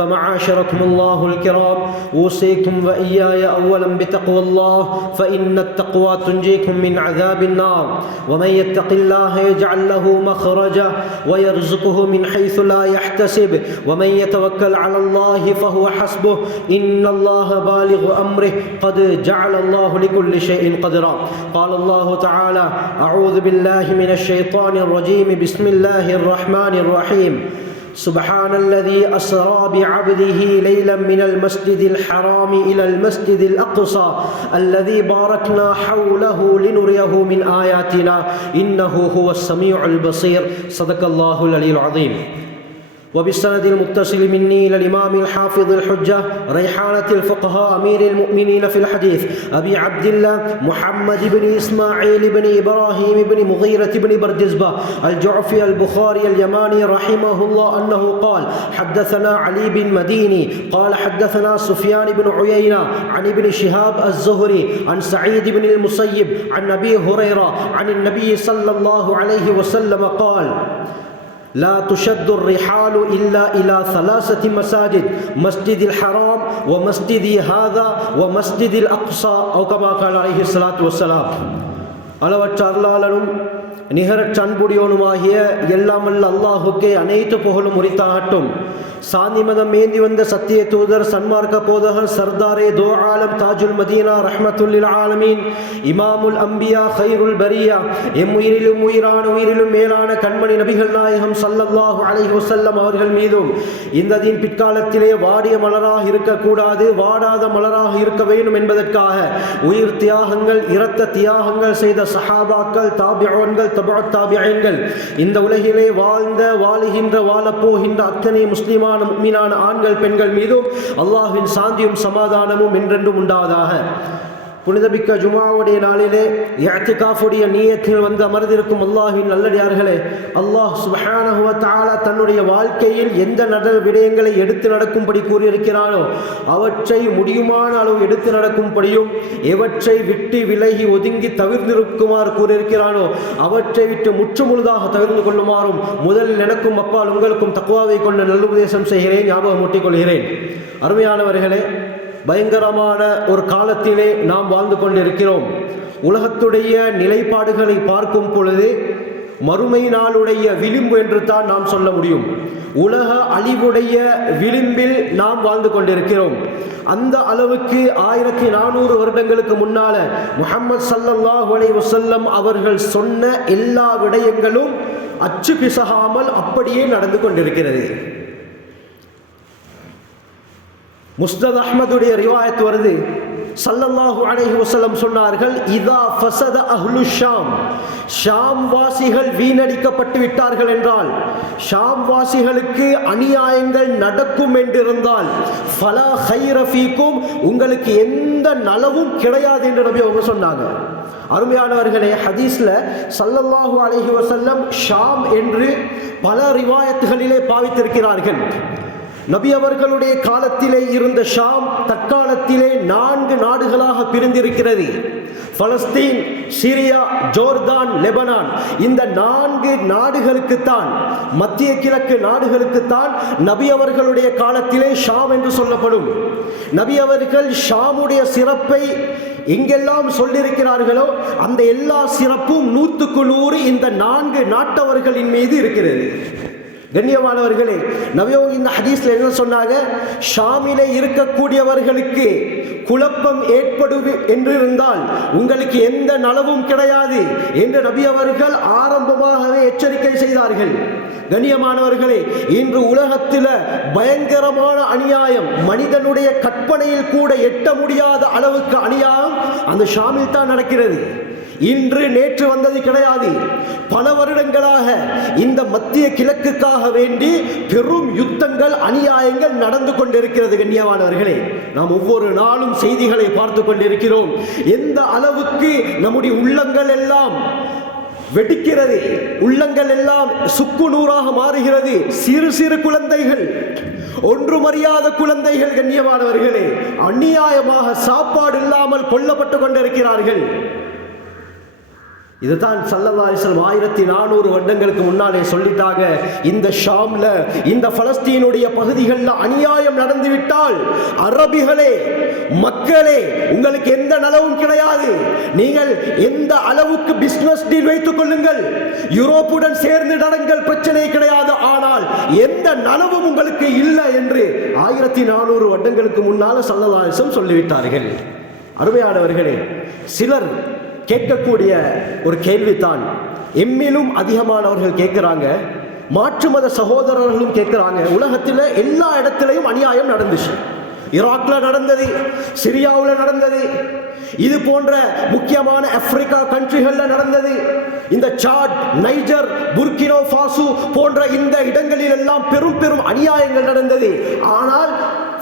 فمعاشركم الله الكرام، أوصيكم وإياي أولا بتقوى الله، فإن التقوى تنجيكم من عذاب النار. ومن يتق الله يجعل له مخرجا ويرزقه من حيث لا يحتسب، ومن يتوكل على الله فهو حسبه، إن الله بالغ أمره، قد جعل الله لكل شيء قدرا. قال الله تعالى: أعوذ بالله من الشيطان الرجيم، بسم الله الرحمن الرحيم. سبحان الذي أسرى بعبده ليلا من المسجد الحرام إلى المسجد الأقصى الذي باركنا حوله لنريه من آياتنا إنه هو السميع البصير. صدق الله العلي العظيم. وبالسند المتصل مني إلى الإمام الحافظ الحجة ريحانة الفقهاء أمير المؤمنين في الحديث أبي عبد الله محمد بن إسماعيل بن إبراهيم بن مغيرة بن بردزبة الجعفي البخاري اليماني رحمه الله أنه قال: حدثنا علي بن مديني قال حدثنا سفيان بن عيينة عن ابن شهاب الزهري عن سعيد بن المسيب عن أبي هريرة عن النبي صلى الله عليه وسلم قال: لا تشد الرحال إلا إلى 3 مساجد: مسجد الحرام ومسجدي هذا ومسجد الأقصى أو كما قال عليه الصلاة والسلام. அளவற்ற அருளாளனும் நிகரற்ற அன்புடையோனுமாகிய எல்லாம் வல்ல அல்லாஹுக்கே அனைத்து புகழும் உரித்தாகட்டும். சாந்தி மதம் ஏந்தி வந்த சத்திய தூதர் சன்மார்க்க போதகர் சர்தாரே தோ ஆலம் தாஜுல் மதீனா ரஹ்மத்துல்லில் ஆலமீன் இமாமுல் அம்பியா ஹைருல் பரியா எம் உயிரிலும் உயிரான உயிரிலும் மேலான கண்மணி நபிகள் நாயகம் ஸல்லல்லாஹு அலைஹி வஸல்லம் அவர்கள் மீதும் இந்த தீன் பிற்காலத்திலே வாடிய மலராக இருக்கக்கூடாது, வாடாத மலராக இருக்க வேண்டும் என்பதற்காக உயிர் தியாகங்கள் இரத்த தியாகங்கள் செய்த சஹாபாக்கள், தாபிஊன்கள், தபுஅத் தாபிஈன்கள், இந்த உலகிலே வாழ்ந்த வாழுகின்ற வாழப்போகின்ற அத்தனை முஸ்லிமான முஃமினான ஆண்கள் பெண்கள் மீதும் அல்லாஹ்வின் சாந்தியும் சமாதானமும் என்றென்றும் உண்டாவதாக. புனிதமிக்க ஜுமாவுடைய நாளிலே இஅ்திகாஃபுடைய நியத்தில் வந்து அமர்ந்திருக்கும் அல்லாஹ்வின் நல்லடியார்களே, அல்லாஹ் சுப்ஹானஹு வ தஆலா தன்னுடைய வாழ்க்கையில் எந்த விடயங்களை எடுத்து நடக்கும்படி கூறியிருக்கிறானோ அவற்றை முடியுமான அளவு எடுத்து நடக்கும்படியும், எவற்றை விட்டு விலகி ஒதுங்கி தவிர்ந்திருக்குமாறு கூறியிருக்கிறானோ அவற்றை விட்டு முற்றுமுழுதாக தவிர்ந்து கொள்ளுமாறும் முதலில் எனக்கும் அப்பால் உங்களுக்கும் தக்வாவை கொண்ட நல்லுபதேசம் செய்கிறேன், ஞாபகம் ஊட்டிக் கொள்கிறேன். அருமையானவர்களே, பயங்கரமான ஒரு காலத்திலே நாம் வாழ்ந்து கொண்டிருக்கிறோம். உலகத்துடைய நிலைப்பாடுகளை பார்க்கும் பொழுது மறுமை நாளுடைய விளிம்பு என்று தான் நாம் சொல்ல முடியும். உலக அழிவுடைய விளிம்பில் நாம் வாழ்ந்து கொண்டிருக்கிறோம். அந்த அளவுக்கு 1400 வருடங்களுக்கு முன்னால முஹம்மது ஸல்லல்லாஹு அலைஹி வஸல்லம் அவர்கள் சொன்ன எல்லா விடயங்களும் அச்சு பிசகாமல் அப்படியே நடந்து கொண்டிருக்கிறது. முஸ்னத் அஹ்மதுடைய ரிவாயத் வருது, ஸல்லல்லாஹு அலைஹி வஸல்லம் சொன்னார்கள்: இதா ஃபஸத அஹ்லு ஷாம், ஷாம் வாசிகள் வீணடிக்கப்பட்டு விட்டார்கள் என்றால், ஷாம் வாசிகளுக்கு அநியாயங்கள் நடக்கும் என்றிருந்தால், ஃபலா கைர ஃபீக்கும், உங்களுக்கு எந்த நலவும் கிடையாது என்று நபி அவங்க சொன்னாங்க. அருமையானவர்களே, ஹதீஸ்ல ஸல்லல்லாஹு அலைஹி வஸல்லம் ஷாம் என்று பல ரிவாயத்துகளிலே பாவித்திருக்கிறார்கள். நபி அவர்களுடைய காலத்திலே இருந்த ஷாம் தற்காலத்திலே 4 நாடுகளாக பிரிந்திருக்கிறது. பலஸ்தீன், சிரியா, ஜோர்தான், லெபனான், இந்த 4 நாடுகளுக்குத்தான், மத்திய கிழக்கு நாடுகளுக்குத்தான் நபி அவர்களுடைய காலத்திலே ஷாம் என்று சொல்லப்படும். நபி அவர்கள் ஷாமுடைய சிறப்பை எங்கெல்லாம் சொல்லியிருக்கிறார்களோ அந்த எல்லா சிறப்பும் 100க்கு 100 இந்த 4 நாட்டவர்களின் மீது இருக்கிறது. கண்ணியமானவர்களே, நபியவங்க இந்த ஹதீஸ்ல என்ன சொன்னாங்க? ஷாமிலே இருக்கக்கூடியவர்களுக்கு குழப்பம் ஏற்படுது என்று இருந்தால் உங்களுக்கு எந்த நலவும் கிடையாது என்று நபி அவர்கள் ஆரம்பமாகவே எச்சரிக்கை செய்தார்கள். கண்ணியமானவர்களே, இன்று உலகத்தில் பயங்கரமான அநியாயம், மனிதனுடைய கற்பனையில் கூட எட்ட முடியாத அளவுக்கு அநியாயம் அந்த ஷாமில் தான் நடக்கிறது. இன்று நேற்று வந்தது கிடையாது. பல வருடங்களாக இந்த மத்திய கிழக்குக்காக வேண்டி பெரும் யுத்தங்கள், அநியாயங்கள் நடந்து கொண்டிருக்கிறது. கண்ணியமானவர்களே, நாம் ஒவ்வொரு நாளும் செய்திகளை பார்த்து கொண்டிருக்கிறோம். எந்த அளவுக்கு நம்முடைய உள்ளங்கள் எல்லாம் வெடிக்கிறது, உள்ளங்கள் எல்லாம் சுக்கு நூறாக மாறுகிறது. சிறு சிறு குழந்தைகள், ஒன்றுமறியாத குழந்தைகள், கண்ணியமானவர்களே, அநியாயமாக சாப்பாடு இல்லாமல் கொல்லப்பட்டு கொண்டிருக்கிறார்கள். இதுதான் ஸல்லல்லாஹு அலைஹி வஸல்லம் 1400 வருடங்களுக்கு முன்னாலே சொல்லிட்டாங்க. இந்த ஷாம்ல, இந்த பலஸ்தீனுடைய பகுதிகளில் அநியாயம் நடந்துவிட்டால், அரபிகளே, மக்களே, உங்களுக்கு எந்த நலவும் கிடையாது. நீங்கள் எந்த அளவுக்கு பிசினஸ் டீல் வைத்துக் கொள்ளுங்கள், யூரோப்புடன் சேர்ந்து நடங்கள், பிரச்சனை கிடையாது. ஆனால் எந்த நலவும் உங்களுக்கு இல்லை என்று 1400 வருடங்களுக்கு முன்னால ஸல்லல்லாஹு அலைஹி வஸல்லம் சொல்லிவிட்டார்கள். அருமையானவர்களே, சிலர் கேட்கக்கூடிய ஒரு கேள்வித்தான், எம்மிலும் அதிகமானவர்கள் கேட்கிறாங்க, மாற்று மத சகோதரர்களும் கேட்கிறாங்க. உலகத்தில் எல்லா இடத்திலையும் அநியாயம் நடந்துச்சு. ஈராக்ல நடந்தது, சிரியாவில் நடந்தது, இது போன்ற முக்கியமான ஆப்பிரிக்கா கண்ட்ரிகள்ல நடந்தது. இந்த சாட், நைஜர், புர்கினோ ஃபாசோ போன்ற இந்த இடங்களில் எல்லாம் பெரும் பெரும் அநியாயங்கள் நடந்தது. ஆனால்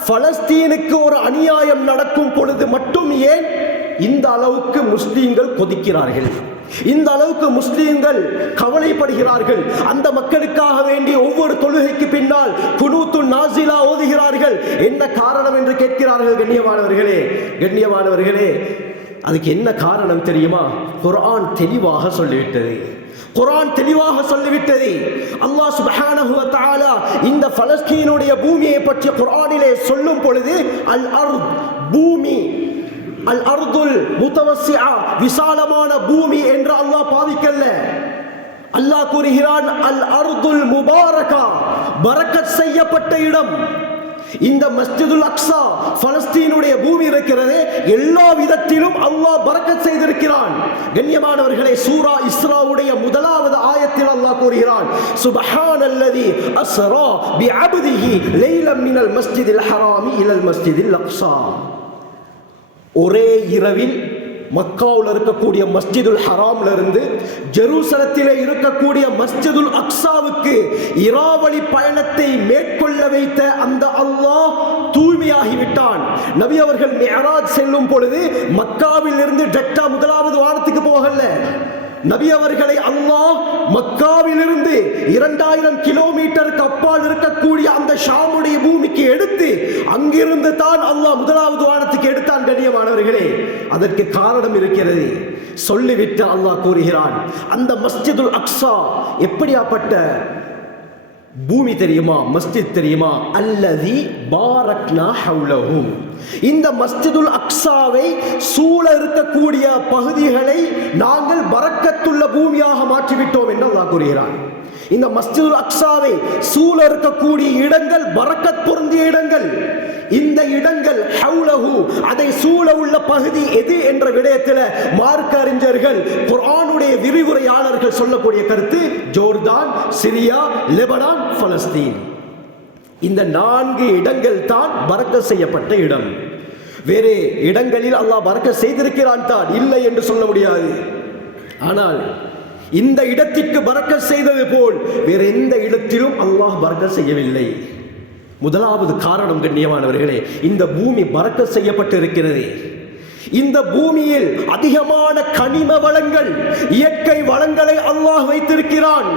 பலஸ்தீனுக்கு ஒரு அநியாயம் நடக்கும் பொழுது மட்டும் ஏன் இந்த அளவுக்கு முஸ்லீம்கள் கொதிக்கிறார்கள், இந்த அளவுக்கு முஸ்லீம்கள் கவலைப்படுகிறார்கள்? அந்த மக்களுக்காக வேண்டி ஒவ்வொரு தொழுகைக்கு பின்னால் குனூத்து நாசிலா ஓதுகிறார்கள். என்ன காரணம் என்று கேட்கிறார்கள். கண்ணியமானவர்களே, அதுக்கு என்ன காரணம் தெரியுமா? குர்ஆன் தெளிவாக சொல்லிவிட்டது. குர்ஆன் தெளிவாக சொல்லிவிட்டது. அல்லாஹ் சுப்ஹானஹு வ தஆலா இந்த பலஸ்தீனுடைய பூமியை பற்றி குர்ஆனிலே சொல்லும் பொழுது, அல் அர்த், பூமி, அல் அர்துல் முத்தவஸ்ஸிஆ, விசாலமான பூமி என்று அல்லாஹ் பாவிக்கல்ல. அல்லாஹ் கூறுகிறான், அல் அர்துல் முபாரகா, பரக்கத் செய்யப்பட்ட இடம். இந்த மஸ்ஜிதுல் அக்ஸா, பலஸ்தீனுடைய பூமி இருக்கிறது, எல்லா விதத்திலும் அல்லாஹ் பரக்கத் செய்திருக்கிறான். கண்ணியமானவர்களே, சூரா இஸ்ராவுடைய முதலாவது ஆயத்தில் அல்லாஹ் கூறுகிறான், சுப்ஹானல்லதி அஸ்ரா பிஅப்திஹி லைலம் மினல் மஸ்ஜிதில் ஹராமி இலல் மஸ்ஜிதில் அக்ஸா. ஒரே இரவில் மக்காவில் இருக்கக்கூடிய மஸ்ஜிதுல் ஹராம்ல இருந்து ஜெருசலத்திலே இருக்கக்கூடிய மஸ்ஜிதுல் அக்ஸாவுக்கு இராவளி பயணத்தை மேற்கொள்ள வைத்த அந்த அல்லாஹ் தூய்மையாகிவிட்டான். நபி அவர்கள் மிஅராஜ் செல்லும் பொழுது மக்காவில் இருந்து டெக்டா முதலாவது வானத்துக்கு போகல. நபி அவர்களை அல்லாஹ் மக்காவிலிருந்து 2000 கிலோமீட்டருக்கு அப்பால் இருக்கக்கூடிய அந்த ஷாமுடைய பூமிக்கு எடுத்து அங்கிருந்து தான் அல்லாஹ் முதலாவது வானத்துக்கு எடுத்தான். கண்ணியமானவர்களே, அதற்கு காரணம் இருக்கிறது. சொல்லிவிட்டு அல்லாஹ் கூறுகிறான், அந்த மஸ்ஜிதுல் அக்ஸா எப்படியாப்பட்ட பூமி தெரியுமா, மஸ்ஜித் தெரியுமா? அல்லதி பாரக்னா ஹவுலஹு, இந்த மஸ்ஜிதுல் அக்ஸாவை சூழ இருக்கக்கூடிய பகுதிகளை நாங்கள் பரக்கத்துள்ள பூமியாக மாற்றிவிட்டோம் என்று அல்லாஹ் கூறுகிறான். இந்த மஸ்ஜிதுல் அக்ஸாவை சூழ இருக்கக்கூடிய இடங்கள் பரக்கத் பொருந்திய இடங்கள். இந்த இடங்கள் ஹவுலஹு, அதை சூழ உள்ள பகுதி எது என்ற விடயத்தில் மார்க்க அறிஞர்கள், குர்ஆனுடைய விரிவுரையாளர்கள் சொல்லக்கூடிய கருத்து, ஜோர்தான், சிரியா, லெபனான், பலஸ்தீன். இந்த 4 இடங்கள் தான் பரக்கத் செய்யப்பட்ட இடம். வேறு இடங்களில் அல்லாஹ் பரக்கத் செய்திருக்கிறான் தான், இல்லை என்று சொல்ல முடியாது. ஆனால் இந்த இடத்திற்கு பரக்கத் செய்தது போல் வேறு எந்த இடத்திலும் அல்லாஹ் பரக்கத் செய்யவில்லை. முதலாவது காரணம் கண்ணியமானவர்களே, இந்த பூமி பரக்கத் செய்யப்பட்டு இருக்கிறது. இந்த பூமியில் அதிகமான கனிம வளங்கள், இயற்கை வளங்களை அல்லாஹ் வைத்திருக்கிறான்.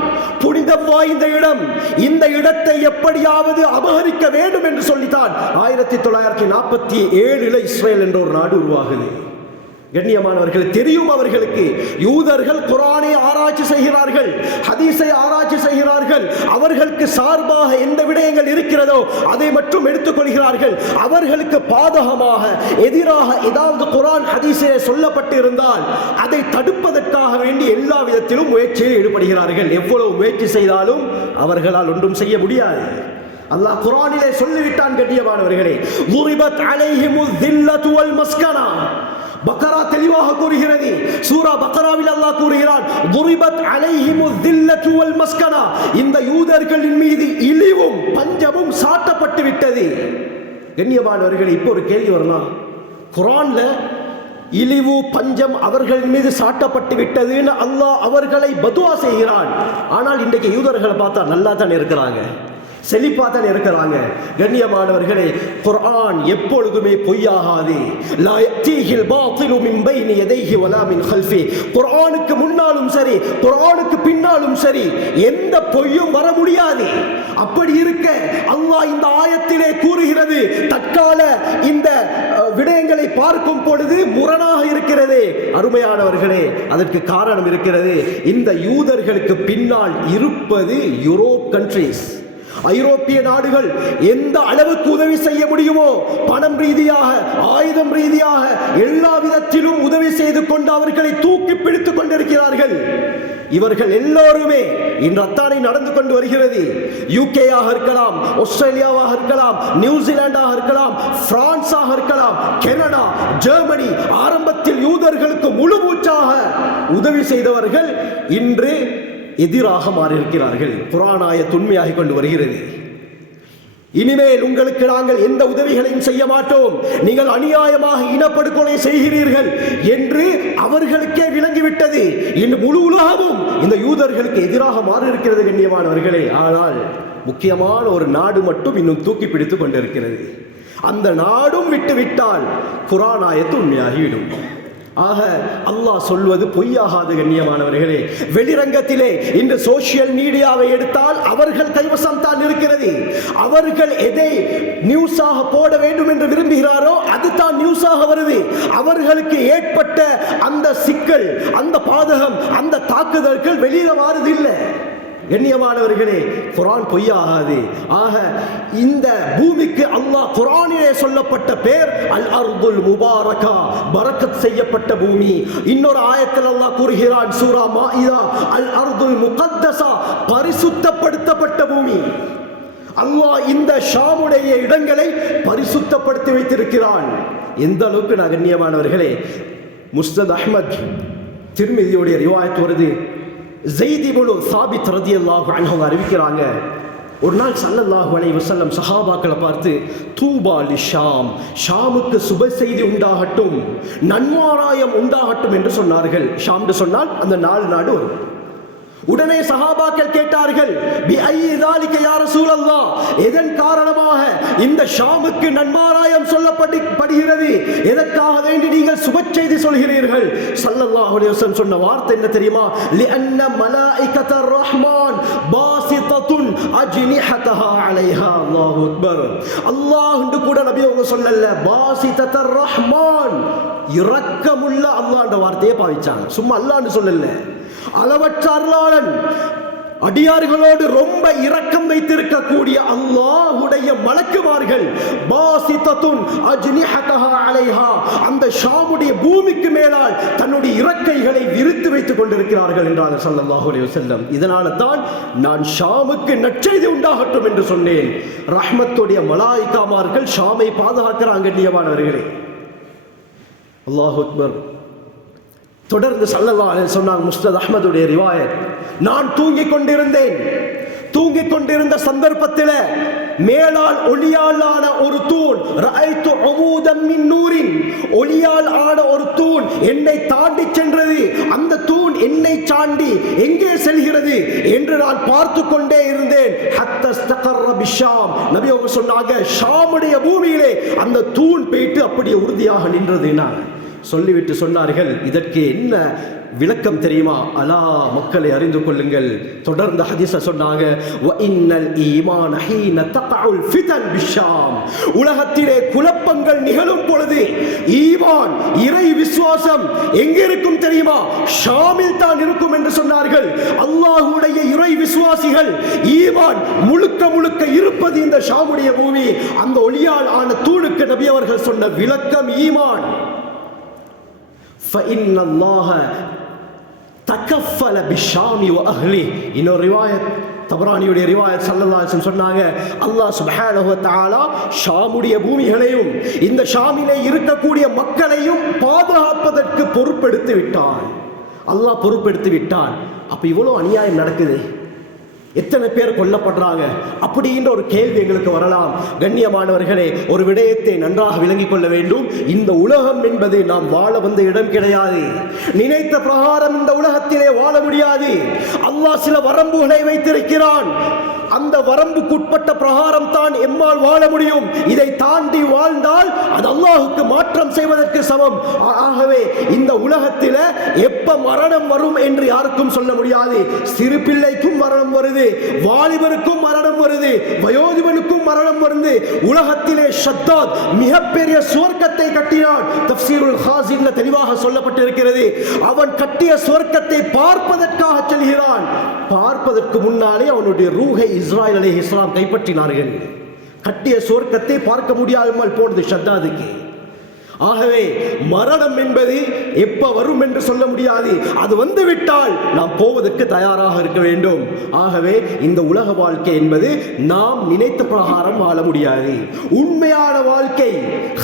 புனிதம் வாய்ந்த இடம். இந்த இடத்தை எப்படியாவது அபகரிக்க வேண்டும் என்று சொல்லித்தான் 1947 இஸ்ரேல் என்ற ஒரு நாடு உருவாகுது. கண்ணியமானவர்கள், தெரியும் அவர்களுக்கு, யூதர்கள் குர்ஆனை ஆராய்ச்சி செய்கிறார்கள், ஹதீஸை ஆராய்ச்சி செய்கிறார்கள். அவர்களுக்கு சார்பாக எந்த விடயங்கள் இருக்கிறதோ அதை மட்டும் எடுத்துக்கொள்கிறார்கள். அவர்களுக்கு பாதகமாக, எதிராக ஏதாவது குர்ஆன் ஹதீஸிலே சொல்லப்பட்டு இருந்தால் அதை தடுப்பதற்காக வேண்டி எல்லா விதத்திலும் முயற்சியில் ஈடுபடுகிறார்கள். எவ்வளவு முயற்சி செய்தாலும் அவர்களால் ஒன்றும் செய்ய முடியாது. அல்லாஹ் குர்ஆனிலே சொல்லிவிட்டான். கண்ணியமானவர்களே, முரிபத் அலைஹிமுல் தில்லத்து வல் மஸ்கனா, பக்ரா தெளிவாக கூறுகிறது. சூரா பக்ராவில் அல்லாஹ் கூறுகிறான், துரிபத் அலைஹிமுல் தில்லத்து வல் மஸ்கனா, இந்த யூதர்களின் மீது இழிவும் பஞ்சமும் சாட்டப்பட்டு விட்டது. கண்ணியமானவர்களே, இப்போ ஒரு கேள்வி வரலாம், குர்ஆன்ல இழிவு பஞ்சம் அவர்கள் மீது சாட்டப்பட்டு விட்டதுன்னு அல்லாஹ் அவர்களை பதுவா செய்கிறான். ஆனால் இன்றைக்கு யூதர்களை பார்த்தா நல்லா தான் இருக்கிறாங்க, செழிப்பா தான் இருக்கிறாங்க. கண்ணியமானவர்களே, குர்ஆன் எப்பொழுதுமே பொய்யாகாது. லா யத்தீஹில் பாத்திலு மின் பைனி யதைஹி வலா மின் கல்ஃபி. குர்ஆனுக்கு முன்னாலும் சரி, குர்ஆனுக்கு பின்னாலும் சரி, எந்த பொய்யும் வர முடியாது. அப்படி இருக்க அல்லாஹ் இந்த ஆயத்திலே கூறுகிறது, தற்கால இந்த விடயங்களை பார்க்கும் பொழுது முரணாக இருக்கிறது. அருமையானவர்களே, அதற்கு காரணம் இருக்கிறது. இந்த யூதர்களுக்கு பின்னால் இருப்பது யூரோப் கண்ட்ரீஸ், ஐரோப்பிய நாடுகள். எந்த அளவுக்கு உதவி செய்ய முடியுமோ பணம் ரீதியாக, ஆயுதம் ரீதியாக, எல்லா விதத்திலும் உதவி செய்து கொண்டு அவர்களை தூக்கி பிடித்துக் கொண்டிருக்கிறார்கள். இவர்கள் எல்லோருமே இன்று அத்தானை நடந்து கொண்டு வருகிறது. யூகேயாக இருக்கலாம், ஆஸ்திரேலியாவாக இருக்கலாம், நியூசிலாண்டாக இருக்கலாம், பிரான்ஸாக இருக்கலாம், கனடா, ஜெர்மனி. ஆரம்பத்தில் யூதர்களுக்கு முழு மூச்சாக உதவி செய்தவர்கள் இன்று எதிராக மாறியிருக்கிறார்கள். குர்ஆன் ஆயத் உண்மையாகிக் கொண்டு வருகிறது. இனிமேல் உங்களுக்கு நாங்கள் எந்த உதவிகளையும் செய்ய மாட்டோம், நீங்கள் அநியாயமாக இனப்படுகொலை செய்கிறீர்கள் என்று அவர்களுக்கே விளங்கிவிட்டது. இன்று முழு உலகமும் இந்த யூதர்களுக்கு எதிராக மாறியிருக்கிறது கண்ணியமானவர்களே. ஆனால் முக்கியமான ஒரு நாடு மட்டும் இன்னும் தூக்கி பிடித்துக் கொண்டிருக்கிறது. அந்த நாடும் விட்டுவிட்டால் குர்ஆன் ஆயத்து உண்மையாகிவிடும். ஆக அல்லாஹ் சொல்வது பொய்யாகாது கண்ணியமானவர்களே. வெளிரங்கத்திலே இந்த சோசியல் மீடியாவை எடுத்தால் அவர்கள் கைவசம் தான் இருக்கிறது. அவர்கள் எதை நியூஸாக போட வேண்டும் என்று விரும்புகிறாரோ அது தான் நியூஸாக வருது. அவர்களுக்கு ஏற்பட்ட அந்த சிக்கல், அந்த பாதகம், அந்த தாக்குதல்கள் வெளியில மாறுதில்லை. கண்ணியமானவர்களே, குர்ஆன் பொய்யாகாது. ஆக இந்த பூமிக்கு அல்லாஹ் குர்ஆனிலே சொல்லப்பட்ட பேர் அல் அர்துல் முபாரகா, பரக்கத் செய்யப்பட்ட பூமி. இன்னொரு ஆயத்தில் அல்லாஹ் கூறுகிறான் சூரா மாஇதா, அல் அர்துல் முகத்தஸா, பரிசுத்தப்படுத்தப்பட்ட பூமி. அல்லாஹ் இந்த ஷாமுடைய இடங்களை பரிசுத்தப்படுத்தி வைத்திருக்கிறான். எந்த அளவுக்கு நான் கண்ணியமானவர்களே, முஸ்னத் அஹ்மத் திர்மிதியுடைய ரிவாயத் வருது. ஸைத் இப்னு சாபித் ரலியல்லாஹு அன்ஹு அறிவிக்கிறாங்க, ஒரு நாள் ஸல்லல்லாஹு அலைஹி வஸல்லம் சஹாபாக்களை பார்த்து தூபா லிஷாம், ஷாமுக்கு சுப செய்தி உண்டாகட்டும், நன்மாராயம் உண்டாகட்டும் என்று சொன்னார்கள். ஷாம் என்று சொன்னால் அந்த 4 நாடு வரும். உடனே சஹாபாக்கள் கேட்டார்கள், பி ஐயி ذلك யா ரசூலல்லாஹ், எதன் காரணமாக இந்த ஷாமுக்கு நன்மாராயம் சொல்லப்படுகிறது, எதற்காக வேண்டி நீங்கள் சுப செய்தி சொல்கிறீர்கள்? ஸல்லல்லாஹு அலைஹி வஸல்லம் சொன்ன வார்த்தை என்ன தெரியுமா? லிஅன்ன மலாயிகத்தர் ரஹ்மான் பாசிதத்துன் அஜ்னிஹதஹா அலைஹா. அல்லாஹு அக்பர். அல்லாஹ் என்று கூட நபி அவங்க சொல்லல, பாசிதத்தர் ரஹ்மான், இரக்கமுள்ள அல்லாஹ் என்ற வார்த்தையை பாவிச்சாங்க. சும்மா அல்லாஹ்னு சொல்லல, அளவற்ற அருளாளன், அடியார்களோடு ரொம்ப இரக்கம் வைத்திருக்கக்கூடிய அல்லாஹ்வுடைய மலக்குமார்கள் பாசிதத்துன் அஜ்னிஹதஹா அலைஹா, அந்த ஷாமுடைய பூமிக்கு மேலால் தன்னுடைய இறக்கைகளை விரித்து வைத்துக் கொண்டிருக்கிறார்கள் என்றார் ஸல்லல்லாஹு அலைஹி வஸல்லம். இதனால தான் நான் ஷாமுக்கு நற்செய்தி உண்டாகட்டும் என்று சொன்னேன். ரஹ்மத்துடைய மலாயிகாமார்கள் ஷாமை பாதுகாக்கிறாங்க கண்ணியமானவர்களே. அல்லாஹு அக்பர். தொடர்ந்து ஸல்லல்லாஹு அலைஹி வஸல்லம் சொன்னாங்க, முஸ்னத் அஹ்மதுடைய ரிவாயத், நான் தூங்கிக் கொண்டிருந்த சந்தர்ப்பத்தில் மேலால் ஒளியால் ஆன ஒரு தூண், ரஅய்து உமூதம் மின் நூரின், ஒளியால் ஆன ஒரு தூண் என்னை தாண்டி சென்றது. அந்த தூண் என்னை தாண்டி எங்கே செல்கிறது என்று நான் பார்த்து கொண்டே இருந்தேன். ஹத்தா ஸ்தகர்ர பிஷாம், நபி அவங்க சொன்னாங்க, ஷாமுடைய பூமியிலே அந்த தூண் போயிட்டு அப்படியே உறுதியாக நின்றது. சொல்லிவிட்டு சொன்னார்கள், இதற்கு என்ன விளக்கம் தெரியுமா? அலா, மக்களை அறிந்து கொள்ளுங்கள். தொடர்ந்து ஹதீஸ சொன்னாங்க, வ இன்னல் ஈமான் ஹீன தக்உல் ஃபிதன் பிஷாம், உலகத்திலே குழப்பங்கள் நிகழும் பொழுது ஈமான், இறை விசுவாசம் எங்கே இருக்கும் தெரியுமா? ஷாமில் தான் இருக்கும் என்று சொன்னார்கள். அல்லாஹ்வுடைய இறை விசுவாசிகள் ஈமான் முழுக்க முழுக்க இருப்பது இந்த ஷாமுடைய பூமி. அந்த ஒளியால் ஆன தூணுக்கு நபி அவர்கள் சொன்ன விளக்கம் ஈமான். فإن الله تكفل بالشام وأهله. இன்னொரு ரிவாயத், தபரானியுடைய ரிவாயத், ஸல்லல்லாஹு அலைஹி வஸல்லம் சொன்னாங்க, அல்லாஹ் சுப்ஹானஹு வ தஆலா ஷாமுடைய பூமிகளையும் இந்த ஷாமிலே இருக்கக்கூடிய மக்களையும் பாதுகாப்பதற்கு பொறுப்பெடுத்து விட்டான். அல்லாஹ் பொறுப்பெடுத்து விட்டான். அப்ப இவ்வளவு அநியாயம் நடக்குது, எத்தனை பேர் கொல்லப்படுறாங்க அப்படின்ற ஒரு கேள்வி எங்களுக்கு வரலாம். கண்ணியமானவர்களே, ஒரு விடயத்தை நன்றாக விளங்கிக் கொள்ள வேண்டும். இந்த உலகம் என்பது நாம் வாழ வந்த இடம் கிடையாது. நினைத்த பிரகாரம் இந்த உலகத்திலே வாழ முடியாது. அல்லாஹ் சில வரம்புகளை வைத்திருக்கிறான். அந்த வரம்புக்குட்பட்ட பிரகாரம் தான் எம்மால் வாழ முடியும். இதை தாண்டி வாழ்ந்தால் அது அல்லாஹ்வுக்கு மாற்றம் செய்வதற்கு சமம். ஆகவே இந்த உலகத்தில் எப்ப மரணம் வரும் என்று யாருக்கும் சொல்ல முடியாது. சிறு பிள்ளைக்கும் மரணம் வருது, வாலிபருக்கும் மரணம் வருது, வயோதிபனுக்கும் மரணம் வருது. உலகத்திலே ஷத்தாத் மிகப்பெரிய சுவர்க்கத்தை கட்டினான். தஃப்சீருல் ஹாஸின்ல தெளிவாக சொல்லப்பட்டிருக்கிறது. அவன் கட்டிய சுவர்க்கத்தை பார்ப்பதற்காக செல்கிறான். பார்ப்பதற்கு முன்னாலே அவனுடைய ரூஹை இஸ்ராயில் அலைஹிஸ்ஸலாம் கைப்பற்றினார்கள். கட்டிய சுவர்க்கத்தை பார்க்க முடியாமல் போனது ஷத்தாதுக்கு. ஆகவே மரணம் என்பது எப்ப வரும் என்று சொல்ல முடியாது. அது வந்துவிட்டால் நாம் போவதற்கு தயாராக இருக்க வேண்டும். ஆகவே இந்த உலக வாழ்க்கை என்பது நாம் நினைத்த பிரகாரம் வாழ முடியாது. உண்மையான வாழ்க்கை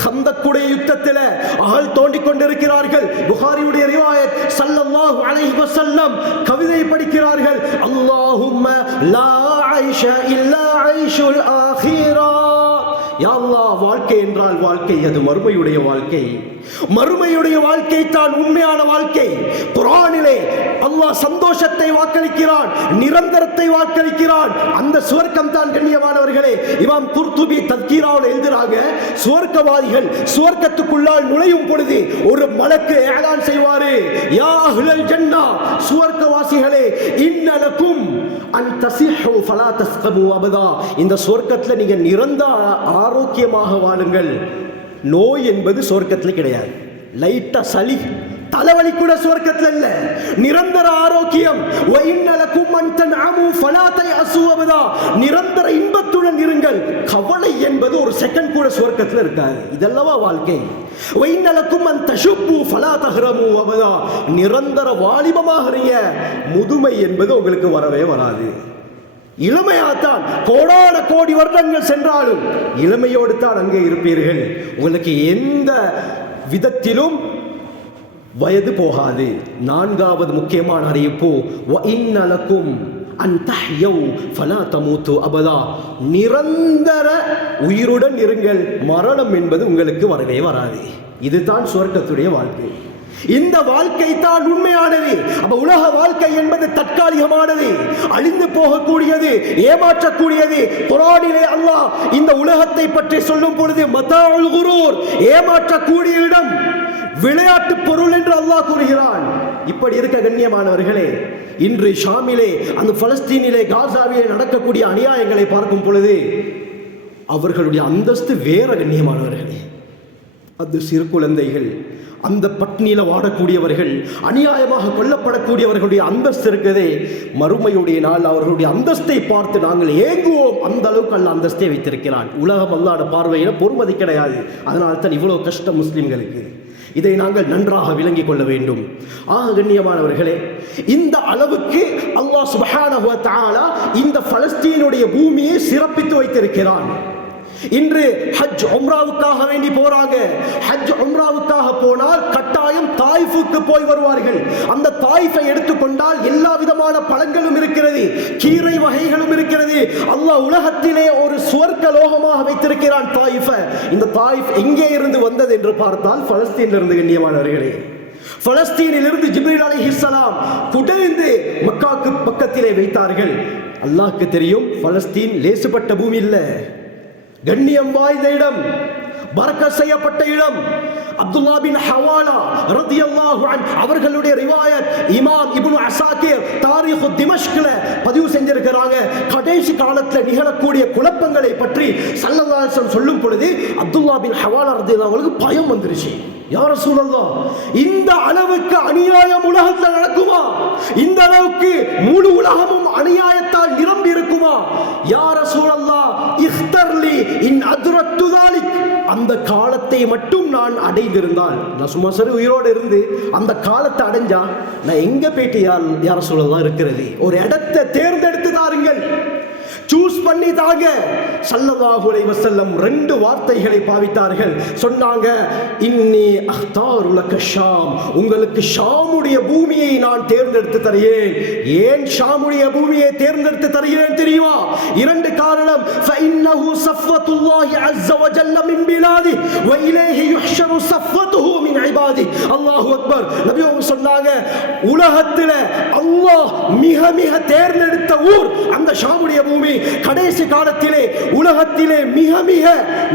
ஹந்தக்குடைய யுத்தத்தில் அகல் தோண்டிக் கொண்டிருக்கிறார்கள். புகாரியுடைய ரிவாயத் ஸல்லல்லாஹு அலைஹி வஸல்லம் கவிதை படிக்கிறார்கள். அல்லாஹும்ம லா ஐஷ இல்லா ஐஷுல் ஆখিরা. யா அல்லாஹ், வாழ்க்கை என்றால் வாழ்க்கை அது மறுமையுடைய வாழ்க்கை. மறுமையுடைய வாழ்க்கை தான் உண்மையான வாழ்க்கை. குர்ஆனிலே அல்லாஹ் சந்தோஷத்தை வாக்களிக்கிறான், நிரந்தரத்தை வாக்களிக்கிறான். அந்த சுவர்க்கம் தான் கண்ணியமானவர்களே. இமாம் குர்துபி தத்கீராவில் எழுதுறாங்க, சுவர்க்கவாதிகள் சுவர்க்கத்துக்குள்ளால் நுழையும் பொழுது ஒரு மலக்கு ஏலான் செய்வாரு, யா அஹ்லல் ஜன்னா, சுவர்க்கவாசிகளே, இன்னலக்கும் அன் தஸிஹு ஃபலா தஸ்கமு அபதா. இந்த சுவர்க்கத்தில் நீங்க நிரந்தர ஆரோக்கியமாக வாழுங்கள். நோய் என்பது சுவர்க்கத்தில் கிடையாது. லைட்டா சளி தலைவலி கூட சுவர்க்கத்தில் இல்ல. நிரந்தர ஆரோக்கியம். நிரந்தர இன்பத்துடன் இருங்கள். கவலை என்பது ஒரு செகண்ட் கூட சுவர்க்கத்தில் இருக்காது. இதல்லவா வாழ்க்கை. நிரந்தர வாலிபமாக முதுமை என்பது உங்களுக்கு வரவே வராது. இளமையாத்தான் கோடான கோடி வருடங்கள் சென்றாலும் இளமையோடு தான் அங்கே இருப்பீர்கள். உங்களுக்கு எந்த விதத்திலும் வயது போகாது. நான்காவது முக்கியமான அறிவிப்பு, வஇன்னலக்கும் அன் தஹ்யௌ ஃபலா தமூது அபதா. நிரந்தர உயிருடன் இருங்கள். மரணம் என்பது உங்களுக்கு வரவே வராது. இதுதான் சுவர்க்கத்துடைய வாழ்க்கை. இந்த வாழ்க்கை தான் உண்மையானது. அப்ப உலக வாழ்க்கை என்பது தற்காலிகமானது, அழிந்து போகக்கூடியது, ஏமாற்றக்கூடியது. குர்ஆனிலே அல்லாஹ் இந்த உலகத்தை பற்றி சொல்லும் பொழுது மதாஉல் குரூர், ஏமாற்றக்கூடிய இடம், விளையாட்டு பொருள் என்று அல்லாஹ் கூறுகிறான். இப்படி இருக்க கண்ணியமானவர்களே, இன்று ஷாமிலே, அந்த பலஸ்தீனிலே, காசாவிலே நடக்கக்கூடிய அநியாயங்களை பார்க்கும் பொழுது அவர்களுடைய அந்தஸ்து வேற கண்ணியமானவர்களே. அது சிறு குழந்தைகள், அந்த பட்னியில வாடக்கூடியவர்கள், அநியாயமாக கொல்லப்படக்கூடியவர்களுடைய அந்தஸ்து இருக்குதே, மறுமையுடைய நாள் அவர்களுடைய அந்தஸ்தை பார்த்து நாங்கள் ஏங்குவோம். அந்த அளவுக்கு அல்ல அந்தஸ்தை வைத்திருக்கிறான். உலகம் அல்லாஹ்வுடைய பார்வையில பொறுமதி கிடையாது. அதனால தான் இவ்வளவு கஷ்டம் முஸ்லிம்களுக்கு. இதை நாங்கள் நன்றாக விளங்கிக் கொள்ள வேண்டும். கண்ணியமானவர்களே, இந்த அளவுக்கு அல்லாஹ் சுப்ஹானஹு வ தஆலா இந்த பலஸ்தீனுடைய பூமியை சிறப்பித்து வைத்திருக்கிறான். இன்று ஹஜ் உம்ராவுக்காக வேண்டி போறாங்க. ஹஜ் உம்ராவுக்காக போனால் கட்டாயம் தாயிஃபுக்கு போய் வருவார்கள். அந்த தாயிஃபை எடுத்துக்கொண்டால் எல்லா விதமான பழங்களும் இருக்கிறது, கீரை வகைகளும் இருக்கிறது. அல்லாஹ் உலகத்திலே ஒரு சுவர்க்க லோகமாக வைத்திருக்கிறான் தாயிஃபை. இந்த தாயிஃப் எங்கே இருந்து வந்தது என்று பார்த்தால் பலஸ்தீனில் இருந்து கண்ணியமானவர்களே. பலஸ்தீனிலிருந்து ஜிப்ரீல் அலைஹிஸ்ஸலாம் குடைந்து மக்காவுக்கு பக்கத்திலே வைத்தார்கள். அல்லாஹ்க்கு தெரியும், பலஸ்தீன் லேசுப்பட்ட பூமி இல்லை, கண்ணியம் வாய்ந்த இடம், பரக்கத் செய்யப்பட்ட இடம். அப்துல்லா பின் ஹவாலா ரலியல்லாஹு அன்ஹு அவர்களுடைய ரிவாயத் இமாம் இப்னு அஸாகிர் தாரீஹ் திமஷ்க்ல பதிவு செஞ்சிருக்கிறாங்க. கடைசி காலத்தில் நிகழக்கூடிய குழப்பங்களை பற்றி ஸல்லல்லாஹு அலைஹி வஸல்லம் சொல்லும் பொழுது அப்துல்லா பின் ஹவாலா ரலியல்லாஹு அன்ஹு பயம் வந்துருச்சு. யா ரசூலல்லாஹ், இந்த அளவுக்கு அநியாயம் உலகத்தில் நடக்குமா? இந்த அளவுக்கு முழு உலகமும் அநியாயத்தால் நிரம்பி இருக்குமா? யா ரசூலல்லாஹ், இஃப்தர்லி இன் அத்ரக்து தாலிக். அந்த காலத்தை மட்டும் நான் அடைந்திருந்தால், நான் சும்மா சரி உயிரோடு இருந்து அந்த காலத்தை அடைஞ்சா நான் எங்க போயிட்டு யா ரசூலல்லாஹ் இருக்கிறது? ஒரு இடத்தை தேர்ந்தெடுத்து தாருங்கள், சூஸ் பண்ணி தாங்க. ஸல்லல்லாஹு அலைஹி வஸல்லம் ரெண்டு வார்த்தைகளை பாவித்தார்கள். சொன்னாங்க, இன்னி அக்தாரு லக ஷாம், உங்களுக்கு ஷாமுடைய பூமியை நான் தேர்ந்தெடுத்து தருகிறேன். ஏன் ஷாமுடைய பூமியை தேர்ந்தெடுத்து தருகிறேன் தெரியுமா? இரண்டு காரணம். ஃபஇன்னஹு ஸஃவத்துல்லாஹி அஸ்ஸ வ ஜல்ல மின் பிலாதி வ இலைஹி யுஹ்ஷரு ஸஃவத்துஹு மின் இபாதி. அல்லாஹு அக்பர். நபி அவங்க சொன்னாங்க, உலகத்தில் அல்லாஹ் மிக மிக தேர்ந்தெடுத்த ஊர் அந்த ஷாமுடைய பூமி. கடைசி காலத்திலே உலகத்திலே மிக மிக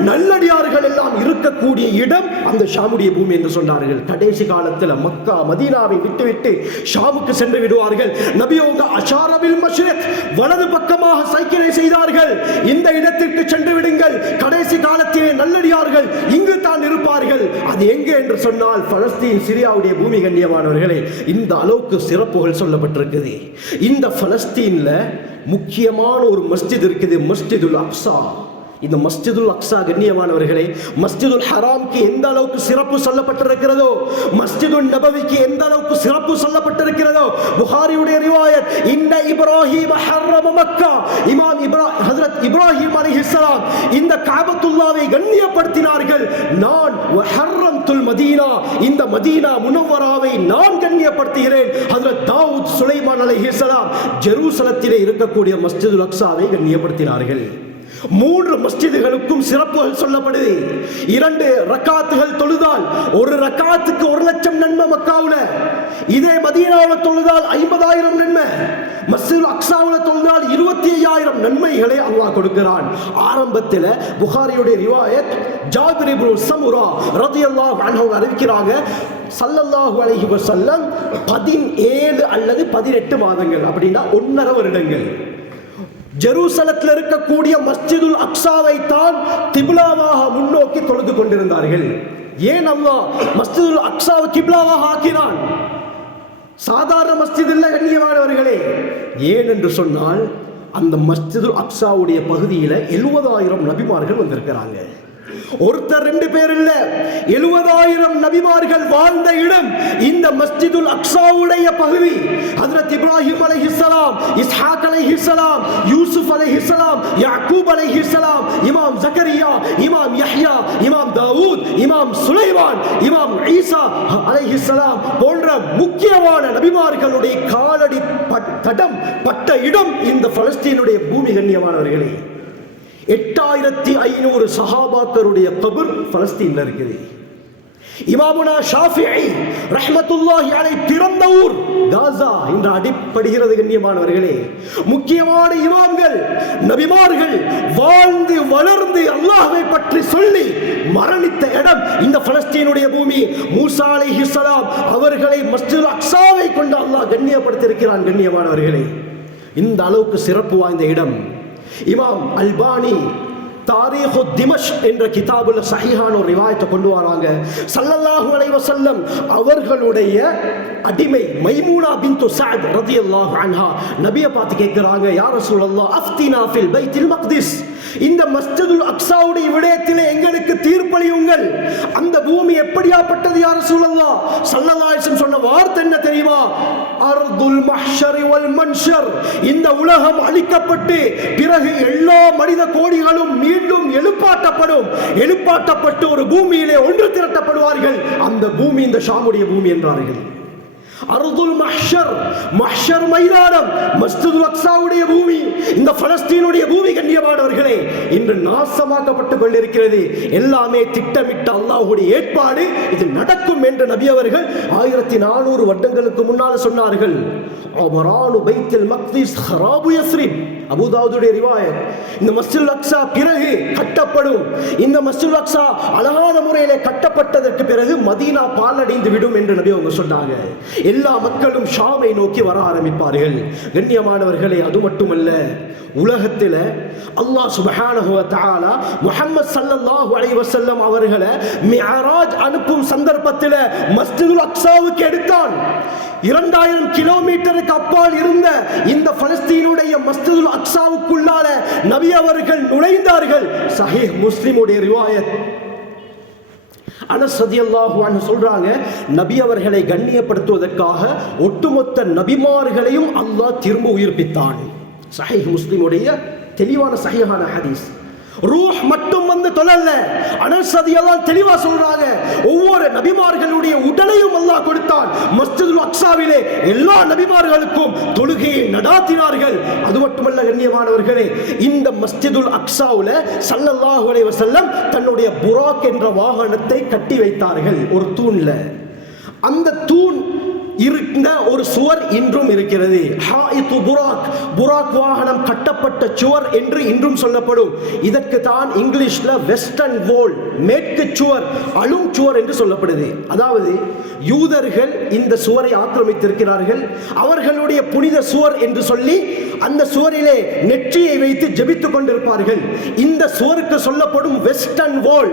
நல்லடியார்கள் எல்லாம் இருக்கக்கூடிய இடம் அந்த ஷாமுடைய பூமி என்று சொன்னார்கள். கடைசி காலத்தில் மக்கா மதீனாவை விட்டுவிட்டு ஷாமுக்கு சென்று விடுவார்கள். நபி அவங்க அஷாரபில் மஷ்ரிக், வலது பக்கமாக சைக்கிளை செய்தார்கள். இந்த இடத்திற்கு சென்று விடுங்கள், கடைசி காலத்திலே நல்லடியார்கள் இங்கு தான் இருப்பார்கள். அது எங்கே என்று சொன்னால் பலஸ்தீன், சிரியாவுடைய பூமி. கண்ணியமானவர்களே, இந்த அளவுக்கு சிறப்புகள் சொல்லப்பட்டிருக்குது. இந்த பலஸ்தீன்ல முக்கியமான ஒரு மஸ்ஜித் இருக்குது, மஸ்ஜிதுல் அக்ஸா. இந்த மஸ்ஜிதுல் அக்ஸா கண்ணியமானவர்களே, மஸ்ஜிதுல் ஹராம்க்கு எந்த அளவுக்கு சிறப்பு சொல்லப்பட்டிருக்கிறதோ, மஸ்ஜிதுல் நபவிக்கு எந்த அளவுக்கு சிறப்பு சொல்லப்பட்டிருக்கிறதோ, புகாரியுடைய ரிவாயத், இன்ன இப்ராஹீம் ஹர்ரம மக்கா, ஹஜ்ரத் இப்ராஹிம் அலைஹிஸ்ஸலாம் இந்த கஅபத்துல்லாவை கண்ணியப்படுத்தினார்கள். நான் வஹர்ரம்துல் மதீனா, இந்த மதீனா முனவ்வராவை நான் கண்ணியப்படுத்துகிறேன். ஹஜ்ரத் தாவூத் சுலைமான் அலைஹிஸ்ஸலாம் ஜெருசலத்திலே இருக்கக்கூடிய மஸ்ஜிதுல் அக்ஸாவை கண்ணியப்படுத்தினார்கள். 3 மஸ்ஜிதுகளுக்கும் சிறப்புகள் சொல்லப்படுது. 2 ரக்காத்துகள் தொழுதால் ஒரு ரக்காத்துக்கு 1,00,000 நன்மை மக்காவுல. இதே மதீனாவில் தொழுதால் 50,000 நன்மை. மஸ்ஜிதுல் அக்ஸாவில் தொழுதால் 25,000 நன்மைகளை அல்லாஹ் கொடுக்கிறான். ஆரம்பத்தில் புகாரியுடைய ரிவாயத், ஜாபிர் இப்னு சமுரா ரலியல்லாஹு அன்ஹு அறிவிக்கிறாங்க, ஸல்லல்லாஹு அலைஹி வஸல்லம் 17 அல்லது 18 மாதங்கள், அப்படின்னா 1.5 வருடங்கள் ஜெருசலத்தில் இருக்கக்கூடிய மஸ்ஜிதுல் அக்ஸாவை தான் கிப்லாவாக முன்னோக்கி தொழுது கொண்டிருந்தார்கள். ஏன் அல்லாஹ் மஸ்ஜிதுல் அக்ஸாவை கிப்லாவாக ஆக்கினான்? சாதாரண மஸ்ஜித் இல்ல கண்ணியமானவர்களே. ஏன் என்று சொன்னால் அந்த மஸ்ஜிதுல் அக்ஸாவுடைய பகுதியில் 70,000 நபிமார்கள் வந்திருக்கிறாங்க. ஒருத்தர் 2 பேர் இல்ல, 70,000 நபிமார்கள் வாழ்ந்த இடம் இந்த மஸ்ஜிதுல் அக்ஸாவுடைய பகுதி. ஹஜ்ரத் இப்ராஹிம் அலைஹிஸ்ஸலாம், இஸ்ஹாக் அலைஹிஸ்ஸலாம், யூசுப் அலைஹிஸ்ஸலாம், யாக்கூப் அலைஹிஸ்ஸலாம், இமாம் ஜக்கரியா, இமாம் யஹ்யா, இமாம் தாவூத், இமாம் சுலைமான், இமாம் ஈசா அலைஹிஸ்ஸலாம் போன்ற முக்கியமான நபிமார்களுடைய காலடி தடம் பட்ட இடம் இந்த பலஸ்தீனுடைய பூமி. கண்ணியமானவர்களே, 8500 சஹாபாக்களுடைய கபர் பலஸ்தீன்ல இருக்குது. இமாமுனா ஷாஃபிஈ ரஹ்மத்துல்லாஹி அலைஹி பிறந்த ஊர் காசா என்று அடிப்படுகிறது. கண்ணியமானவர்களே, முக்கியமான இமாம்கள், நபிமார்கள் வாழ்ந்து வளர்ந்து அல்லாஹ்வை பற்றி சொல்லி மரணித்த இடம் இந்த பலஸ்தீனுடைய பூமி. மூசா அலைஹிஸ்ஸலாம் அவர்களை மஸ்ஜிதுல் அக்ஸாவை கொண்டு அல்லாஹ் கண்ணியப்படுத்தியிருக்கிறான். கண்ணியமானவர்களே, இந்த அளவுக்கு சிறப்பு வாய்ந்த இடம். இமாம் அல்பானி தாரீஹு திமஷ்க் என்ற கிதாபுல சஹீஹான ஒரு ரிவாயத்தை கொண்டு வராங்க. ஸல்லல்லாஹு அலைஹி வஸல்லம் அவர்களுடைய அடிமை மைமூனா பின்த் சஅத் ரலியல்லாஹு அன்ஹா நபியை பார்த்து கேட்கிறாங்க, யா ரசூலல்லாஹ் அஃப்தினா ஃபில் பைத்துல் மக்திஸ், இந்த மஸ்ஜிதுல் அக்ஸாவுடைய விடயத்திலே எங்களுக்கு தீர்ப்பளியுங்கள். அந்த பூமி எப்படியாப்பட்டது யா ரசூலல்லாஹ்? ஸல்லல்லாஹு அலைஹி வஸல்லம் சொன்ன வார்த்தை என்ன தெரியுமா? அர்துல் மஹ்ஷர் வல் மன்ஷர். இந்த உலகம் அழிக்கப்பட்டு பிறகு எல்லா மனித கோடிகளும் மீண்டும் எழுப்பாட்டப்பட்டு ஒரு பூமியிலே ஒன்று திரட்டப்படுவார்கள். அந்த பூமி இந்த ஷாமுடைய பூமி என்றார்கள். அர்துல் மஹ்ஷர், மஹ்ஷர் மைதானம், மஸ்ஜிதுல் அக்ஸாவுடைய பூமி, இந்த பலஸ்தீனுடைய பூமி. கண்ணியமானவர்களே, இன்று நாசமாக்கப்பட்டு கொண்டிருக்கிறது. எல்லாமே திட்டமிட்ட அல்லாஹ்வுடைய ஏற்பாடு. இது நடக்கும் என்று நபி அவர்கள் 1400 வருடங்களுக்கு முன்னால் சொன்னார்கள். அமரானு பைத்துல் மக்திஸ் ஹராபு யஸ்ரிப், அபூ தாவூதுடைய ரிவாயத். இந்த மஸ்ஜிதுல் அக்ஸா பிறகு கட்டப்படும். இந்த மஸ்ஜிதுல் அக்ஸா அழகான முறையிலே கட்டப்பட்டதற்கு பிறகு மதீனா பாலடைந்து விடும் என்று நபி அவங்க சொன்னாங்க. எல்லா மக்களும் ஷாமை நோக்கி வர ஆரம்பிப்பார்கள். கண்ணியமானவர்களே, அது மட்டுமல்ல, உலகத்தில் அல்லாஹ் சுப்ஹானஹு வ தஆலா முஹம்மது ஸல்லல்லாஹு அலைஹி வஸல்லம் அவர்களை மிஅராஜ் அனுப்பும் சந்தர்ப்பத்தில் மஸ்ஜிதுல் அக்ஸாவுக்கு எடுத்தான். 2000 கிலோமீட்டருக்கு அப்பால் இருந்த இந்த பலஸ்தீனுடைய மஸ்ஜிதுல் அக்ஸாவுக்குள்ளால நபி அவர்கள் நுழைந்தார்கள். சஹீஹ் முஸ்லிமுடைய ரிவாயத். அனஸ் ரலியல்லாஹு அன்ஹு சொல்றாங்க, நபி அவர்களை கண்ணியப்படுத்துவதற்காக ஒட்டுமொத்த நபிமார்களையும் அல்லாஹ் திரும்ப உயிர்ப்பித்தான். சஹீஹ் முஸ்லிமுடைய தெளிவான சஹீஹான ஹதீஸ். ரூஹ் மட்டும் வந்து தொழல்ல. அனஸ் ரலியல்லாஹு தெளிவா சொல்றாங்க, ஒவ்வொரு நபிமார்களுடைய உடலையும் அல்லாஹ் கொடுத்தான். மஸ்ஜிதுல் அக்ஸாவிலே எல்லா நபிமார்களுக்கும் தொழுகையை நடாத்தினார்கள். அது மட்டுமல்ல கண்ணியமானவர்களே, இந்த மஸ்ஜிதுல் அக்ஸாவுல ஸல்லல்லாஹு அலைஹி வஸல்லம் தன்னுடைய புராக் என்ற வாகனத்தை கட்டி வைத்தார்கள் ஒரு தூண்ல. அந்த தூண் இருந்த ஒரு சுவர் இன்றும் இருக்கிறது. ஹாயித்து புராக், புராக் வாகனம் கட்டப்பட்ட சுவர் என்று இன்றும் சொல்லப்படும். இதற்கு தான் இங்கிலீஷ்ல வெஸ்டர்ன் வால், மேற்கு சுவர், அழும் சுவர் என்று சொல்லப்படுது. அதாவது யூதர்கள் இந்த சுவரை ஆக்கிரமித்திருக்கிறார்கள். அவர்களுடைய புனித சுவர் என்று சொல்லி அந்த சுவரிலே நெற்றியை வைத்து ஜெபித்துக் கொண்டிருப்பார்கள். இந்த சுவருக்கு சொல்லப்படும் வெஸ்டர்ன் வால்.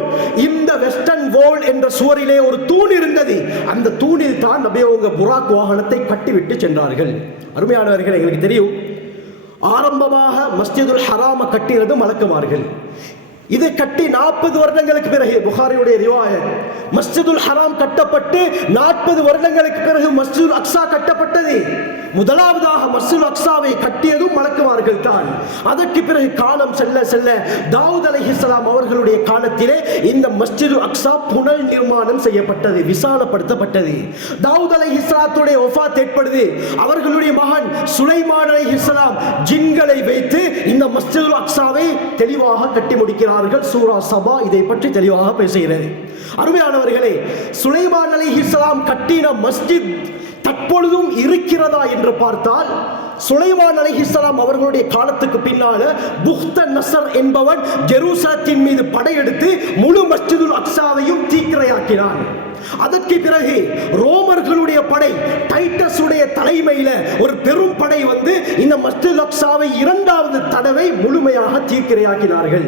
இந்த வெஸ்டர்ன் வால் என்ற சுவரிலே ஒரு தூண் இருந்தது. அந்த தூணில் தான் நபி அவங்க புராக் வாகனத்தை கட்டிவிட்டு சென்றார்கள். அருமையானவர்கள், எங்களுக்கு தெரியும், ஆரம்பமாக மஸ்ஜிதுல் ஹராம கட்டினது மலக்குமார்கள். இது கட்டி 40 வருடங்களுக்கு பிறகு, புகாரியுடைய ரிவாயத், மஸ்ஜிதுல் ஹராம் கட்டப்பட்டு 40 வருடங்களுக்கு பிறகு மஸ்ஜிதுல் அக்ஸா கட்டப்பட்டது. முதலாவதாக மஸ்ஜிதுல் அக்ஸாவை கட்டியதும் மலக்குமார்கள் தான். அதற்கு பிறகு காலம் செல்ல செல்ல தாவூத் அலைஹிஸ்ஸலாம் அவர்களுடைய காலத்திலே இந்த மஸ்ஜிதுல் அக்ஸா புனல் நிர்மாணம் செய்யப்பட்டது, விசாலப்படுத்தப்பட்டது. தாவூத் அலைஹிஸ்ஸலாத்துடைய வஃபாத் ஏற்படுது. அவர்களுடைய மகன் சுலைமான் அலைஹிஸ்ஸலாம் ஜின்களை வைத்து இந்த மஸ்ஜிதுல் அக்ஸாவை தெளிவாக கட்டி முடிக்கிறார். சூரா சபா இதை பற்றி தெளிவாக பேசுகிறது. அருமையானவர்களே, சுலைமான் அலைஹிஸ்ஸலாம் கட்டின மஸ்ஜித் தற்பொழுதும் இருக்கிறதா என்று பார்த்தால், சுலைமான் அலைஹிஸ்ஸலாம் அவர்களுடைய காலத்துக்கு பின்னால புக்த நசர் என்பவன் ஜெருசலத்தின் மீது படையெடுத்து முழு மஸ்ஜிதுல் அக்ஸாவையும் தீக்கிரையாக்கினான். அதற்கு பிறகு ரோமர்களுடைய படை, டைட்டஸ் உடைய தலைமையில ஒரு பெரும் படை வந்து இந்த மஸ்ஜிதுல் அக்ஸாவை 2வது தடவை முழுமையாக தீக்கிரையாக்கினார்கள்.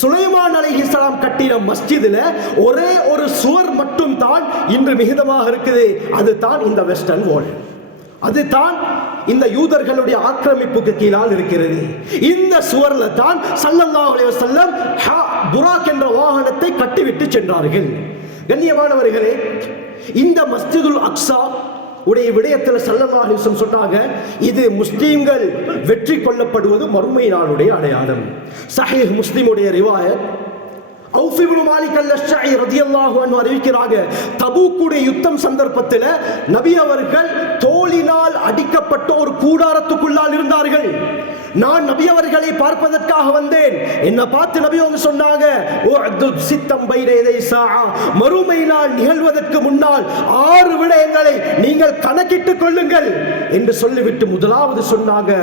சுலைமான் அலைஹிஸ்ஸலாம் கட்டின மஸ்ஜிதுல ஒரே ஒரு சுவர் மட்டும் தான் இன்று மிகுதமாக இருக்குது. அதுதான் இந்த வெஸ்டர்ன் வால். அதுதான் இந்த யூதர்களுடைய ஆக்கிரமிப்புக்கு கீழால் இருக்கிறது. இந்த சுவர்ல தான் ஸல்லல்லாஹு அலைஹி வஸல்லம் புராக் என்ற வாகனத்தை கட்டிவிட்டு சென்றார்கள். கண்ணியமானவர்களே, இந்த மஸ்ஜிதுல் அக்ஸா உடைய விடயத்தில் ஸல்லல்லாஹு அலைஹி வஸல்லம் சொன்னாங்க, இது முஸ்லிம்கள் வெற்றி கொள்ளப்படுவது மறுமை நாளுடைய அடையாளம். சஹீஹ் முஸ்லிமுடைய ரிவாயத், அவுஃப் இப்னு மாலிக் அல்-அஷ்ஜஇ ரலியல்லாஹு அன்ஹு அறிவிக்கிறாங்க, தபூக்குடைய யுத்தம் சந்தர்ப்பத்தில் நபி அவர்கள் தோளினால் அடிக்கப்பட்ட ஒரு கூடாரத்துக்குள்ளால் இருந்தார்கள். நான் நபி அவர்களை பார்ப்பதற்காக வந்தேன். என்ன பார்த்து நபி அவங்க சொன்னாங்க, மறுமை நாள் நிகழ்வதற்கு முன்னால் 6 விடயங்களை நீங்கள் கணக்கிட்டுக் கொள்ளுங்கள் என்று சொல்லிவிட்டு முதலாவது சொன்னாங்க,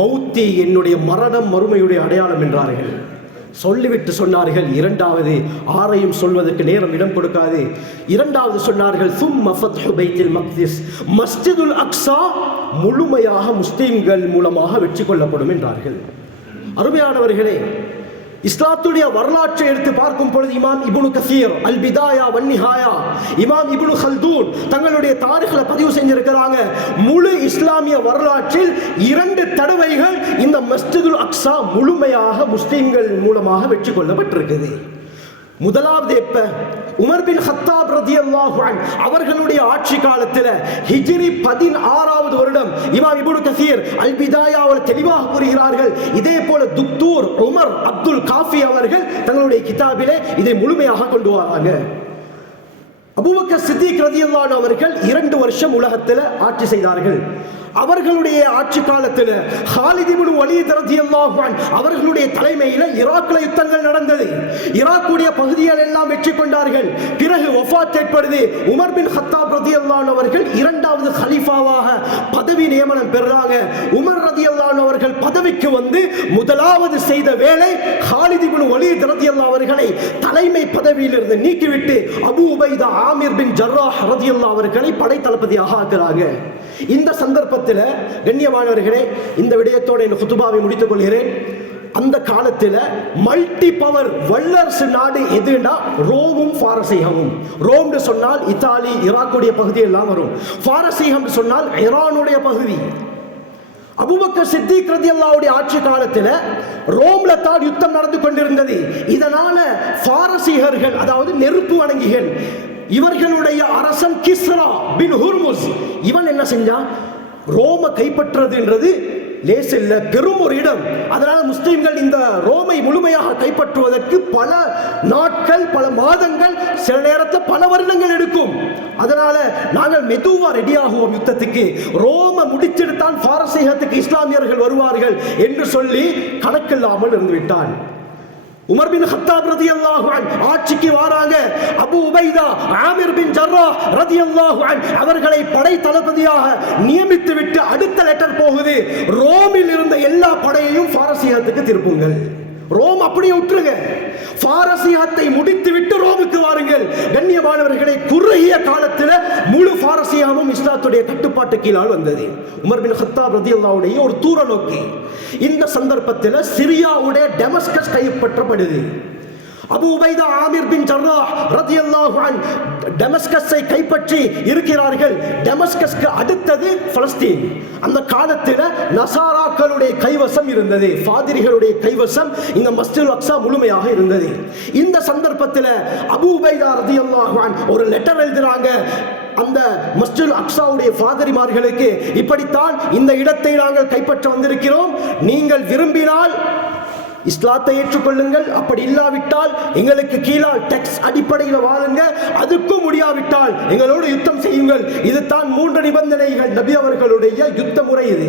மௌத்தி, என்னுடைய மரணம் மறுமையுடைய அடையாளம் என்றார்கள். சொல்லிவிட்டு சொன்னார்கள், 2வது 6ஐயும் சொல்வதற்கு நேரம் இடம் கொடுக்காது. 2வது சொன்னார்கள், சும்ம ஃபத்ஹு பைத்துல் மக்திஸ், மஸ்ஜிதுல் அக்ஸா முழுமையாக முஸ்லிம்கள் மூலமாக வெற்றி கொள்ளப்படும் என்றார்கள். அருமையானவர்களே, இஸ்லாத்துடைய வரலாற்றை எடுத்து பார்க்கும் பொழுது இமாம் இப்னு கஸீர் அல் பிதாயா வன் நிஹாயா, இமாம் இப்னு ஹல்தூன் தங்களுடைய தாரிக்ல பதிவு செஞ்சிருக்கிறாங்க, முழு இஸ்லாமிய வரலாற்றில் 2 தடவைகள் இந்த மஸ்ஜிதுல் அக்ஸா முழுமையாக முஸ்லிம்கள் மூலமாக வெற்றி கொள்ளப்பட்டிருக்குது. முதலாவது எப்ப? உமர் பின் ஹத்தாப் ரலியல்லாஹு அன்ஹு அவர்களுடைய ஆட்சி காலத்தில் ஹிஜ்ரி 16வது வருடம். இமாம் இப்னு கஸீர் அல் பிதாயாவில் தெளிவாக கூறுகிறார்கள். இதே போல துக்தூர் உமர் அப்துல் காஃபி அவர்கள் தங்களுடைய கிதாபிலே இதை முழுமையாக கொண்டு வராங்க. அபூபக்கர் சித்திக் ரலியல்லாஹு அன்ஹு அவர்கள் 2 வருஷம் உலகத்தில் ஆட்சி செய்தார்கள். அவர்களுடைய ஆட்சி காலத்தில் ஹாலித் இப்னு வலீத் ரலியல்லாஹு அன்ஹு அவர்களுடைய தலைமையில் ஈராக்ல யுத்தங்கள் நடந்தது. ஈராக்குடைய பகுதிகள் எல்லாம் வெற்றி கொண்டார்கள். பிறகு வஃபாத் ஏற்படுது. உமர் பின் ஹத்தாப் ரலியல்லாஹு அன்ஹு அவர்கள் 2வது கலீஃபாவாக பதவி நியமனம் பெறாங்க. உமர் ரலியல்லாஹு அன்ஹு அவர்கள் பதவிக்கு வந்து முதலாவது செய்த வேலை ஹாலித் இப்னு வலீத் ரலியல்லாஹு அவர்களை தலைமை பதவியிலிருந்து நீக்கிவிட்டு அபூ உபைதா ஆமிர் பின் ஜர்ராஹ் ரலியல்லாஹு அவர்களை படை தளபதியாக ஆக்குறாங்க. இந்த சந்தர்ப்பத்தில் கண்ணியமானவர்களே, இந்த விடயத்தோடு என் குத்துபாவை முடித்துக் கொள்கிறேன். அந்த காலத்தில் மல்டி பவர் வல்லரசு நாடு எதுனா ரோமும் பாரசீகமும். ரோம்னு சொன்னால் இத்தாலி ஈராக்குடைய பகுதி எல்லாம் வரும். பாரசீகம் சொன்னால் ஈரானுடைய பகுதி. அபூபக்கர் சித்திக் ரலியல்லாஹு ஆட்சி காலத்தில் ரோம்ல தான் யுத்தம் நடந்து கொண்டிருந்தது. இதனால பாரசீகர்கள், அதாவது நெருப்பு வணங்கிகள், இவர்களுடைய அரசன் கிஸ்ரா பின் ஹுர்முஸ், இவன் என்ன செஞ்சான்? ரோம கைப்பற்றுறதுன்றது லேசில்ல, பெரும் ஒரு இடம். அதனால முஸ்லிம்கள் இந்த ரோமை முழுமையாக கைப்பற்றுவதற்கு பல நாட்கள், பல மாதங்கள், சில நேரத்தில் பல வருடங்கள் எடுக்கும். அதனால நாங்கள் மெதுவா ரெடியாகுவோம் யுத்தத்துக்கு, ரோம முடிச்சிடுத்தான் பாரசீகத்துக்கு இஸ்லாமியர்கள் வருவார்கள் என்று சொல்லி கணக்கில்லாமல் இருந்து விட்டான். உமர் பின் கத்தாப் ரலியல்லாஹு அன்ஹு ஆட்சிக்கு வராங்க. அபூ உபைதா ஆமிர் பின் ஜர்ராஹ் ரலியல்லாஹு அன்ஹு அவர்களை படை தளபதியாக நியமித்து விட்டு அடுத்த லெட்டர் போகுது, ரோமில் இருந்த எல்லா படையையும் பாரசீகத்துக்கு திருப்புங்கள். ரோம் அப்படியே விட்டுருங்க, பாரசீகத்தை முடித்து விட்டு ரோமுக்கு வாருங்கள். கண்ணியமானவர்களை, குறுகிய காலத்தில் முழு பாரசீகமும் இஸ்லாத்துடைய கட்டுப்பாட்டு கீழால் வந்தது. உமர் பின் கத்தாப் ரலியல்லாஹு ஒரு தூர நோக்கி. இந்த சந்தர்ப்பத்தில் சிரியாவுடைய டெமஸ்கஸ் கைப்பற்றப்படுது. அபூ உபைதா ஆமிர் பின் ஜர்ராஹ் ரலியல்லாஹு அன்ஹு டெமஸ்கஸை கைப்பற்றி இருக்கிறார்கள். டெமஸ்கஸ்க்கு அடுத்தது பலஸ்தீன். அந்த காலத்தில் நசாராக்களுடைய கைவசம் இருந்தது, பாதிரிகளுடைய கைவசம் இந்த மஸ்ஜிதுல் அக்ஸா முழுமையாக இருந்தது. இந்த சந்தர்ப்பத்தில் அபூ உபைதா ரலியல்லாஹு அன்ஹு ஒரு லெட்டர் எழுதுறாங்க அந்த மஸ்ஜிதுல் அக்ஸாவுடைய பாதிரிமார்களுக்கு. இப்படித்தான் இந்த இடத்தை நாங்கள் கைப்பற்ற வந்திருக்கிறோம், நீங்கள் விரும்பினால் இஸ்லாத்தை ஏற்றுக்கொள்ளுங்கள், அப்படி இல்லாவிட்டால் எங்களுக்கு கீழால் டெக்ஸ் அடிப்படையில் வாழுங்க, அதுக்கும் முடியாவிட்டால் எங்களோடு யுத்தம் செய்யுங்கள். இதுதான் 3 நிபந்தனைகள் நபி அவர்களுடைய யுத்த முறை இது.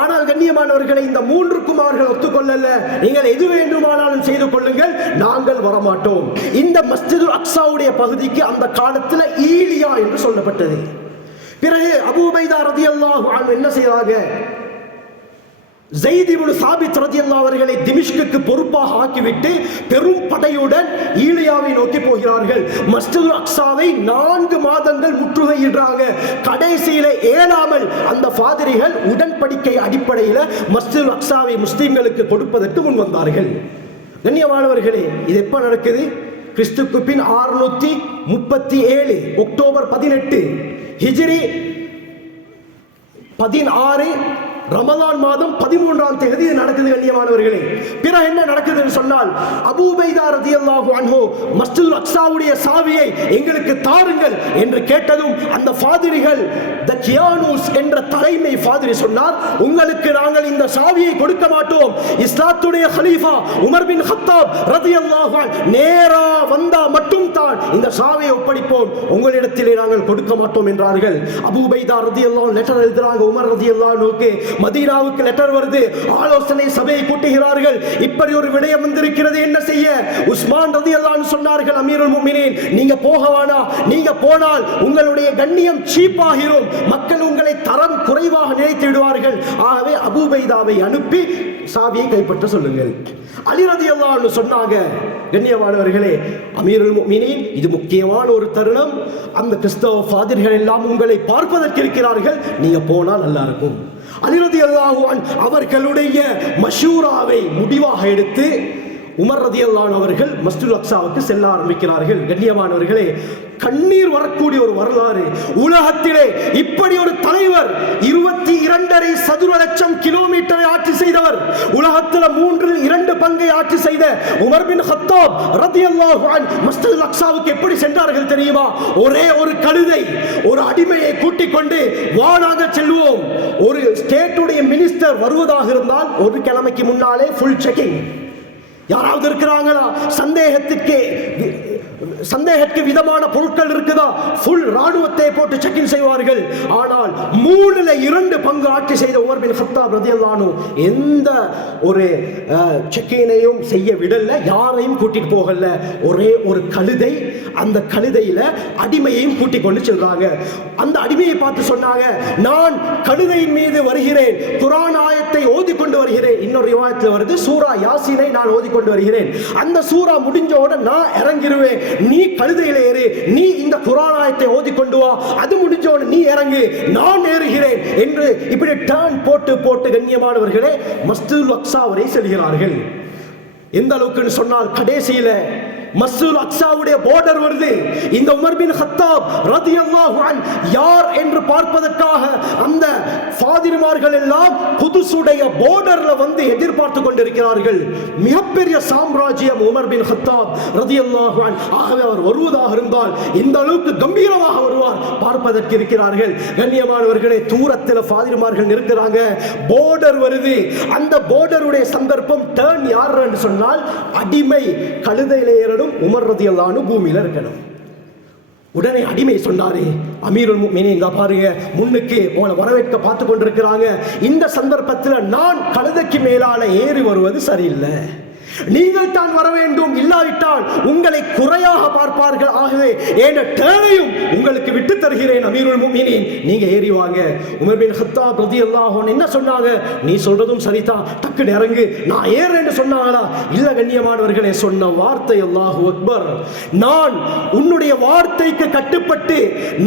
ஆனால் கண்ணியமானவர்களை, இந்த 3க்கும் அவர்கள் ஒத்துக்கொள்ளல. நீங்கள் எது வேண்டுமானாலும் செய்து கொள்ளுங்கள், நாங்கள் வரமாட்டோம். இந்த மஸ்ஜிதுல் அக்ஸாவுடைய பகுதிக்கு அந்த காலத்தில் ஈலியா என்று சொல்லப்பட்டது. பிறகு அபூ உபைதா ரலியல்லாஹு அன்ஹு என்ன செய்றாங்க, ஸைத் இப்னு சாபித் ரலியல்லாஹு அவர்களை திமிஷ்குக்கு பொறுப்பாக ஆக்கிவிட்டு பெரும் படையுடன் ஈலியாவை நோக்கி போகிறார்கள். மஸ்ஜிதுல் அக்ஸாவை 4 மாதங்கள் முற்றுகையிடுறாங்க. கடைசியில ஏலாமல் அந்த பாதிரிகள் உடன்படிக்கை அடிப்படையில் மஸ்ஜிதுல் அக்ஸாவை முஸ்லிம்களுக்கு கொடுப்பதற்கு முன் வந்தார்கள். கண்ணியமானவர்களே, இது எப்ப நடக்குது? கிறிஸ்துக்கு பின் 637 அக்டோபர் 18 ஹிஜ்ரி 16 ரமலான் மாதம் 13ஆம் தேதி நடக்குது. கண்ணியமானவர்களே, பிறகு என்ன நடக்குதுன்னு சொன்னால், அபூ உபைதா ரலியல்லாஹு அன்ஹு மஸ்ஜிதுல் அக்ஸாவுடைய சாவியை எங்களுக்கு தாருங்கள் என்று கேட்டதும் அந்த ஃபாதிரிகள், தக்கியானூஸ் என்ற தலைமை ஃபாதிரி சொன்னார், உங்களுக்கு நாங்கள் இந்த சாவியை கொடுக்க மாட்டோம். இஸ்லாத்துடைய கலீஃபா உமர் பின் கத்தாப் ரலியல்லாஹு அன்ஹு நேரா வந்தா மட்டும் தான் இந்த சாவியை ஒப்படைப்போம், உங்களிடத்திலே நாங்கள் கொடுக்க மாட்டோம் என்றார்கள். அபூ உபைதா ரலியல்லாஹு லெட்டர் எழுதுறாங்க உமர் ரலியல்லாஹு அன்ஹுக்கு. மதீனாவுக்கு லெட்டர் வருது, ஆலோசனை சபையை கூட்டுகிறார்கள். இப்படி ஒரு விடயம் வந்திருக்கிறது, என்ன செய்ய? உஸ்மான் ரலியல்லாஹு அன்ஹு சொன்னார்கள், அமீருல் முஃமினீன், நீங்க போக வேணாம், நீங்க போனால் உங்களுடைய கண்ணியம் சீப்பாகிரும், மக்கள் உங்களை தரம் குறைவாக நினைத்து விடுவார்கள். ஆகவே அபூ உபைதாவை அனுப்பி சாவியை கைப்பற்ற சொல்லுங்கள். அலி ரலியல்லாஹு அன்ஹு சொன்னாங்க, கண்ணியமானவர்களே, அமீருல் முஃமினீன், இது முக்கியமான ஒரு தருணம், அந்த கிறிஸ்தவ ஃபாதிர்கள் எல்லாம் உங்களை பார்ப்பதற்கு இருக்கிறார்கள், நீங்க போனால் நல்லா இருக்கும். அலி ரலியல்லாஹு அன்ஹு அவர்களுடைய மஷூராவை முடிவாக எடுத்து உமர் ரலியல்லாஹு அன்ஹு அவர்கள் மஸ்ஜிதுல் அக்ஸாவுக்கு செல்ல ஆரம்பிக்கிறார்கள். கண்ணியமானவர்களே, கண்ணீர் வரக்கூடிய ஒரு வரலாறு. உலகத்திலே இப்படி ஒரு தலைவர் 22.5 சதுர லட்சம் கிலோமீட்டரை ஆட்சி செய்தவர், உலகத்தில் 2/3 பங்கை ஆட்சி செய்த உமர் பின் கத்தாப் ரலியல்லாஹு அன்ஹு மஸ்ஜிதுல் அக்ஸாவுக்கு எப்படி சென்றார்கள் தெரியுமா? ஒரே ஒரு கழுதை, ஒரு அடிமையை கூட்டிக் கொண்டு வானாக செல்வோம். ஒரு ஸ்டேட்டுடைய மினிஸ்டர் வருவதாக இருந்தால் ஒரு கிழமைக்கு முன்னாலே ஃபுல் செக்கிங். யாராவது இருக்கிறாங்களா, சந்தேகத்துக்கு விதமான பொருட்கள் இருக்குதா, ஃபுல் ராணுவத்தை போட்டு செக்கிங் செய்வார்கள். ஆனால் 3/2 பங்கு ஆட்சி செய்த உமர் பின் கத்தாப் ரலியல்லாஹு அன்ஹு எந்த ஒரு செக்கினையும் செய்ய விடல, யாரையும் கூட்டிட்டு போகல. ஒரே ஒரு கழுதை, அந்த கழுதையில அடிமையையும் கூட்டிக் கொண்டு செல்றாங்க. அந்த அடிமையை பார்த்து சொன்னாங்க, நான் கழுதையின் மீது வருகிறேன், குர்ஆன் ஆயத்தை ஓதிக்கொண்டு வருகிறேன். இன்னொரு ரிவாயத்தில் வருது, சூரா யாசீனை நான் ஓதிக்கொண்டு வருகிறேன். அந்த சூரா முடிஞ்சோட நான் இறங்கிடுவேன், நீ கழுதையில ஏறு, நீ இந்த குர்ஆன் ஆயத்தை ஓதிக்கொண்டு வா, அது முடிஞ்சோட நீ இறங்கு, நான் ஏறுகிறேன் என்று இப்படி டர்ன் போட்டு போட்டு கண்ணியமானவர்களே மஸ்ஜிதுல் அக்ஸா வரை செல்கிறார்கள். எந்த அளவுக்கு சொன்னால், கடைசியில மஸ்ஜிதுல் அக்ஸாவுடைய பார்டர் வருது. இந்த உமர் பின் கத்தாப் ரலியல்லாஹு அன்ஹு யார் என்று பார்ப்பதற்காக அந்த ஃபாதிரிமார்கள் எல்லாம் குதுஸுடைய பார்டர்ல வந்து எதிர்பார்த்து கொண்டிருக்கிறார்கள். மிகப்பெரிய சாம்ராஜ்யம் உமர் பின் கத்தாப் ரலியல்லாஹு அன்ஹு. ஆகவே அவர் வருவதாக இருந்தால் இந்த அளவுக்கு கம்பீரமாக வருவார், பார்ப்பதற்கு இருக்கிறார்கள். கண்ணியமானவர்களே, தூரத்தில் ஃபாதிரிமார்கள் இருக்கிறாங்க, பார்டர் வருது. அந்த பார்டருடைய சந்தர்ப்பம் டர்ன் யார் என்று சொன்னால் அடிமை கழுதையில ஏறணும், உமர் ரலியல்லாஹு அன்ஹு பூமியில இருக்கணும். உடனே அடிமை சொன்னாரு, அமீருல் முஃமினீன் பாருங்க, முன்னுக்கு உங்களை வரவேற்க பார்த்து கொண்டிருக்கிறாங்க. இந்த சந்தர்ப்பத்தில் நான் கழுதைக்கு மேலால ஏறி வருவது சரியில்லை, நீங்கள் தான் வர வேண்டும், இல்லாவிட்டால் உங்களை குறையாக பார்ப்பார்கள். ஆகவே என்ற டேனையும் உங்களுக்கு விட்டு தருகிறேன் அமீருல் முஃமினீன், நீங்க ஏறி வாங்க. உமர் பின் கத்தாப் ரலியல்லாஹு அன்ஹு என்ன சொன்னாங்க? நீ சொல்றதும் சரிதான், டக்கு இறங்கு, நான் ஏறேன்னு சொன்னாங்களா? இல்ல கண்ணியமானவர்களே, சொன்ன வார்த்தை அல்லாஹு அக்பர். நான் உன்னுடைய வார்த்தைக்கு கட்டுப்பட்டு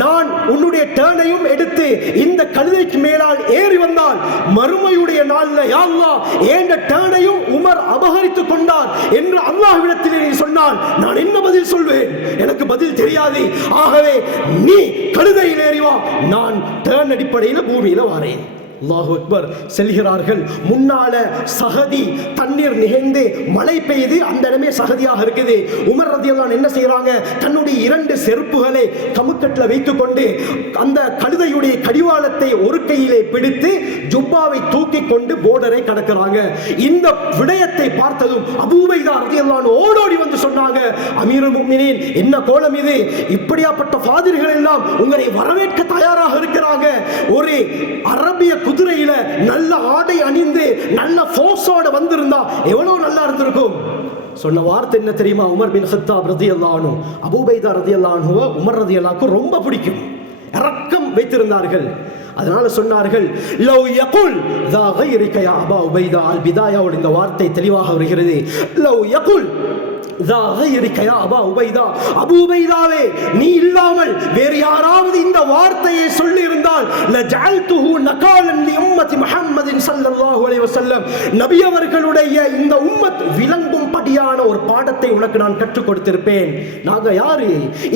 நான் உன்னுடைய டேனையும் எடுத்து இந்த கழுதைக்கு மேலால் ஏறி வந்தால் மறுமையுடைய நாள்ல யா அல்லாஹ் என்ற டேனையும் உமர் அபகரித்து கொண்டார் என்று அல்லாஹ்விடத்திலே நீ சொன்னால் நான் என்ன பதில் சொல்வேன்? எனக்கு பதில் தெரியாது. ஆகவே நீ கழுதையில் ஏறி வா, நான் டர்ன் அடிப்படையில் பூமியில வாரேன். அல்லாஹு அக்பர். செல்கிறார்கள். முன்னால சகதி தண்ணீர் நிகழ்ந்து மழை பெய்து அந்த இடமே சகதியாக இருக்குது. உமர் ரலியல்லாஹு அன்ஹு என்ன செய்யறாங்க? தன்னுடைய 2 செருப்புகளை கமுக்கட்டில் வைத்துக் கொண்டு அந்த கழுதையுடைய கடிவாளத்தை ஒரு கையிலே பிடித்து ஜுப்பாவை தூக்கி கொண்டு போர்டரை கடக்கிறாங்க. இந்த விடயத்தை பார்த்ததும் அபூ உபைதா ரலியல்லாஹு அன்ஹு ஓடோடி வந்து சொன்னாங்க, அமீருல் முஃமினீன், என்ன கோலம் இது? இப்படியாப்பட்ட ஃபாதிர்கள் எல்லாம் உங்களை வரவேற்க தயாராக இருக்கிறாங்க. ஒரு அரபிய குதிரையில நல்ல ஆடை அணிந்து நல்ல ஃபோர்ஸோட வந்திருந்தா எவ்வளவு நல்லா இருந்திருக்கும். சொன்ன வார்த்தை என்ன தெரியுமா? உமர் பின் கத்தாப் ரலியல்லாஹு அன்ஹு அபூ உபைதா ரலியல்லாஹு அன்ஹு உமர் ரலியல்லாஹு ரொம்ப பிடிக்கும், இரக்கம் வைத்திருந்தார்கள். அதனால சொன்னார்கள், லவ் யகுல் தா கைரிக யா அபா உபைதா. அல் பிதாயாவுடைய இந்த வார்த்தை தெளிவாக வருகிறது. லவ் யகுல் தா கைரிக யா அபா உபைதா, அபூ உபைதாவே நீ இல்லாமல் வேறு யாராவது இந்த வார்த்தையை சொல்லி இருந்தால் லஜஅல்துஹு நகாலன் லி உம்மத்தி முஹம்மதின் ஸல்லல்லாஹு அலைஹி வஸல்லம், நபி அவர்களுடைய இந்த உம்மத் விளங்கும்படியான ஒரு பாடத்தை உனக்கு நான் கற்றுக் கொடுத்திருப்பேன். நாங்க யாரு?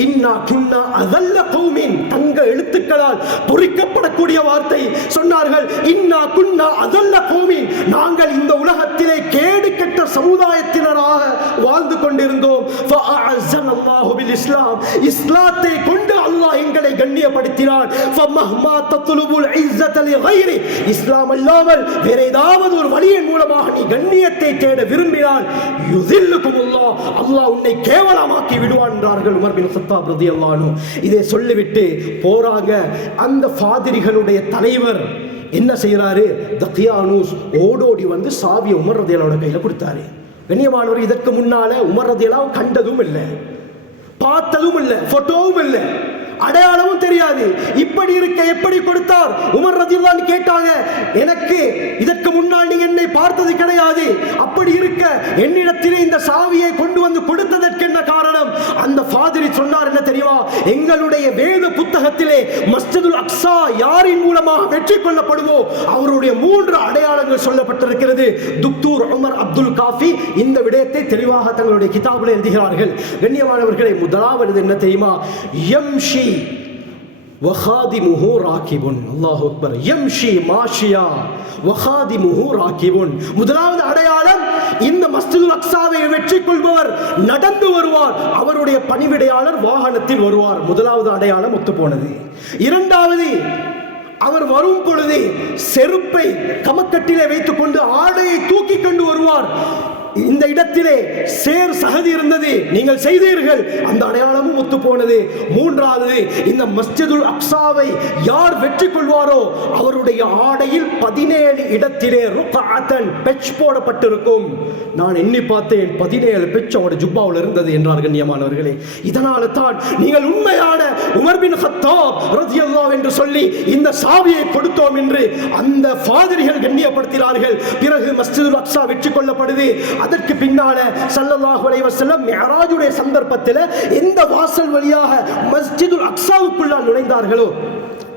இன்னா குன்னா அதல்ல கௌமின், தங்க எழுத்துக்களால் பொறிக்கப்படக்கூடிய வார்த்தை சொன்னார்கள். இன்னா குன்னா அதல்ல கௌமின், நாங்கள் இந்த உலகத்திலே கேடு கெட்ட சமுதாயத்தினராக வாழ்ந்து கொண்டிருந்தோம். ஃபஅஅஸனல்லாஹு பில் இஸ்லாம், இஸ்லாத்தை கொண்டு அல்லாஹ் எங்களை கண்ணியப்படுத்தினான். ஃபமஹ்மா தத்லுபுல் இஸ்ஸத லிகைரி, இஸ்லாம் அல்லாமல் வேற ஏதாவது ஒரு வழியின் மூலமாக நீ கண்ணியத்தை தேட விரும்பினால் யுஸில்லுகுமுல்லாஹ், அல்லாஹ் உன்னை கேவலமாக்கி விடுவான் என்றார்கள் உமர் பின் கத்தாப் ரலியல்லாஹு அன்ஹு. இதை சொல்லிவிட்டு போறாங்க. அந்த ஃபாதிரிகளுடைய தலைவர் என்ன செய்யறாரு? தக்கியானூஸ் ஓடோடி வந்து சாவியை உமர் ரலியல்லாஹு அன்ஹு கையில கொடுத்தாரு. கண்ணியமானவர், இதற்கு முன்னால உமர் ரலியல்லாஹு அன்ஹு கண்டதும் இல்லை, பார்த்ததும் இல்லை, போட்டோவும் இல்லை, அடையாளமும் தெரியாது. இப்படி இருக்க எப்படி கொடுத்தார்? உமர் ரலியல்லாஹு அன்ஹு கேட்டாங்க, எனக்கு இதற்கு முன்னால் நீ என்னை பார்த்தது கிடையாது, அப்படி இருக்க என்னிடத்திலே இந்த சாவியை கொண்டு வந்து கொடுத்ததற்கு என்ன காரணம்? அந்த ஃபாதிரி சொன்னார், என்ன தெரியுமா? எங்களுடைய வேத புத்தகத்திலே மஸ்ஜிதுல் அக்ஸா யாரின் மூலமாக வெற்றி கொள்ளப்படுமோ அவருடைய 3 அடையாளங்கள் சொல்லப்பட்டிருக்கிறது. துக்தூர் உமர் அப்துல் காஃபி இந்த விடயத்தை தெளிவாக தங்களுடைய கிதாபில் எழுதுகிறார்கள். கண்ணியமானவர்களே, முதலாவது என்ன தெரியுமா? யம்ஷி வஹாதிமுஹு ராகிபுன். அல்லாஹு அக்பர். யம்ஷி மாஷியா வஹாதிமுஹு ராகிபுன். முதலாவது அடையாளம், இந்த மஸ்ஜிதுல் அக்ஸாவை வெற்றி கொள்பவர் நடந்து வருவார், அவருடைய பணிவிடையாளர் வாகனத்தில் வருவார். முதலாவது அடையாளம் ஒத்து போனது. இரண்டாவது, அவர் வரும் பொழுது செருப்பை கமக்கட்டிலே வைத்துக் கொண்டு ஆடையை தூக்கி கொண்டு வருவார். இந்த இடத்திலே சேர் சகதி இருந்தது, நீங்கள் செய்தீர்கள், அந்த அடையாளமும் ஒத்து போனது. மூன்றாவது, இந்த மஸ்ஜிதுல் அக்ஸாவை யார் வெற்றி கொள்வாரோ அவருடைய ஆடையில் 17 இடத்திலே ருக்அத்தன் பெட்ச் போடப்பட்டிருக்கும். நான் எண்ணி பார்த்தேன், 17 பெட்ச் அவருடைய ஜுப்பாவில் இருந்தது என்றார்கள். நியமானவர்களே, இதனால தான் நீங்கள் உண்மையான உமர் பின் கத்தாப் ரலியல்லாஹு என்று சொல்லி இந்த சாவியை கொடுத்தோம் என்று அந்த ஃபாதிரிகள் கண்ணியப்படுத்தினார்கள். பிறகு மஸ்ஜிதுல் அக்ஸா வெற்றி கொள்ளப்படுது. அதற்கு பின்னால ஸல்லல்லாஹு அலைஹி வஸல்லம் மிஅராஜுடைய சந்தர்ப்பத்தில் எந்த வாசல் வழியாக மஸ்ஜிதுல் அக்ஸாவுக்குள்ளால் நுழைந்தார்களோ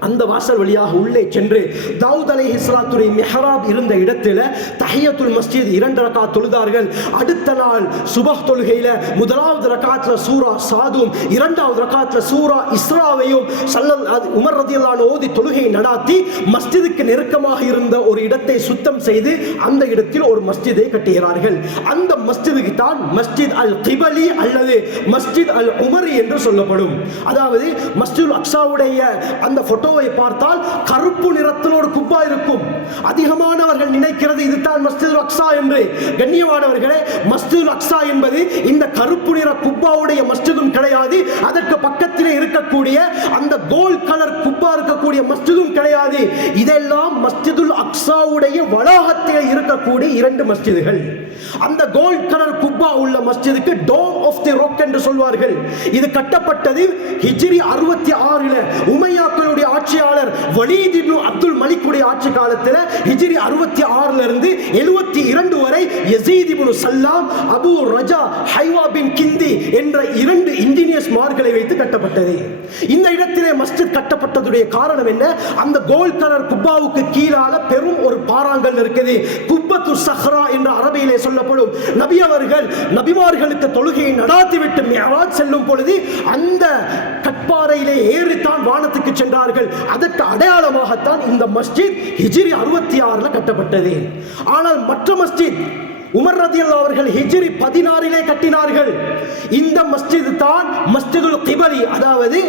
அந்த வாசல் வழியாக உள்ளே சென்று தாவூத் அலைஹிஸ்ஸலாத்துடைய மிஹ்ராப் இருந்த இடத்துல தஹியத்துல் மஸ்ஜித் 2 ரக்காத் தொழுதார்கள். அடுத்த நாள் சுபஹ் தொழுகையில முதலாவது ரக்காத்ல சூரா சாதும் இரண்டாவது ரக்காத்ல சூரா இஸ்ராவையும் உமர் ரலியல்லாஹு அன்ஹு ஓதி தொழுகையை நடாத்தி மஸ்ஜிதுக்கு நெருக்கமாக இருந்த ஒரு இடத்தை சுத்தம் செய்து அந்த இடத்தில் ஒரு மஸ்ஜிதை கட்டுகிறார்கள். அந்த மஸ்ஜிதுக்கு தான் மஸ்ஜித் அல் கிபலி அல்லது மஸ்ஜித் அல் உமரி என்று சொல்லப்படும். அதாவது மஸ்ஜிதுல் அக்ஸாவுடைய அந்த போட்டோவை பார்த்தால் கருப்பு நிறத்தில் ஒரு குப்பா இருக்கும். அதிகமானவர்கள் நினைக்கிறது இதுதான் மஸ்ஜிதுல் அக்ஸா என்று. கண்ணியமானவர்களே, மஸ்ஜிதுல் அக்ஸா என்பது இந்த கருப்பு நிற குப்பாவுடைய மஸ்ஜிதும் கிடையாது, அதற்கு பக்கத்திலே இருக்கக்கூடிய அந்த கோல்ட் கலர் குப்பா இருக்கக்கூடிய மஸ்ஜிதும் கிடையாது. இதெல்லாம் மஸ்ஜிதுல் அக்ஸாவுடைய வளாகத்தில் இருக்கக்கூடிய 2 மஸ்ஜிதுகள். அந்த கோல்ட் கலர் குப்பா உள்ள மஸ்ஜிதுக்கு டோம் ஆஃப் தி ராக் என்று சொல்வார்கள். இது கட்டப்பட்டது ஹிஜ்ரி 66ல உமையாக்களுடைய ஆட்சியாளர் வலீத் இப்னு அப்துல் மலிக்குடைய ஆட்சி காலத்தில் ஹிஜ்ரி 66ல இருந்து 72 வரை யஸீத் இப்னு சல்லாம், அபு ரஜா, ஹைவா பின் கிந்தி என்ற 2 இன்ஜினியர்ஸ் மார்களை வைத்து கட்டப்பட்டது. இந்த இடத்திலே மஸ்ஜித் கட்டப்பட்டதுடைய காரணம் என்ன? அந்த கோல்ட் கலர் குப்பாவுக்கு கீழால பெரும் ஒரு பாறாங்கல் இருக்குது. குப்பத்து சஹ்ரா என்ற அரபியிலே சொல்லப்படும். நபி அவர்கள் நபிமார்களுக்கு தொழுகையை நடாத்திவிட்டு மிஅராஜ் செல்லும் பொழுது அந்த கட்பாறையிலே ஏறித்தான் வானத்துக்கு சென்றார்கள். அதற்கு அடையாளமாகத்தான் இந்த மஸ்ஜித் ஹிஜ்ரி 66ல கட்டப்பட்டது. ஆனால் மற்ற மஸ்ஜித் உமர் ரலியல்லாஹு அவர்கள் ஹிஜ்ரி 16லே கட்டினார்கள். இந்த மஸ்ஜித் தான் மஸ்ஜிதுல் கிபலி, அதாவது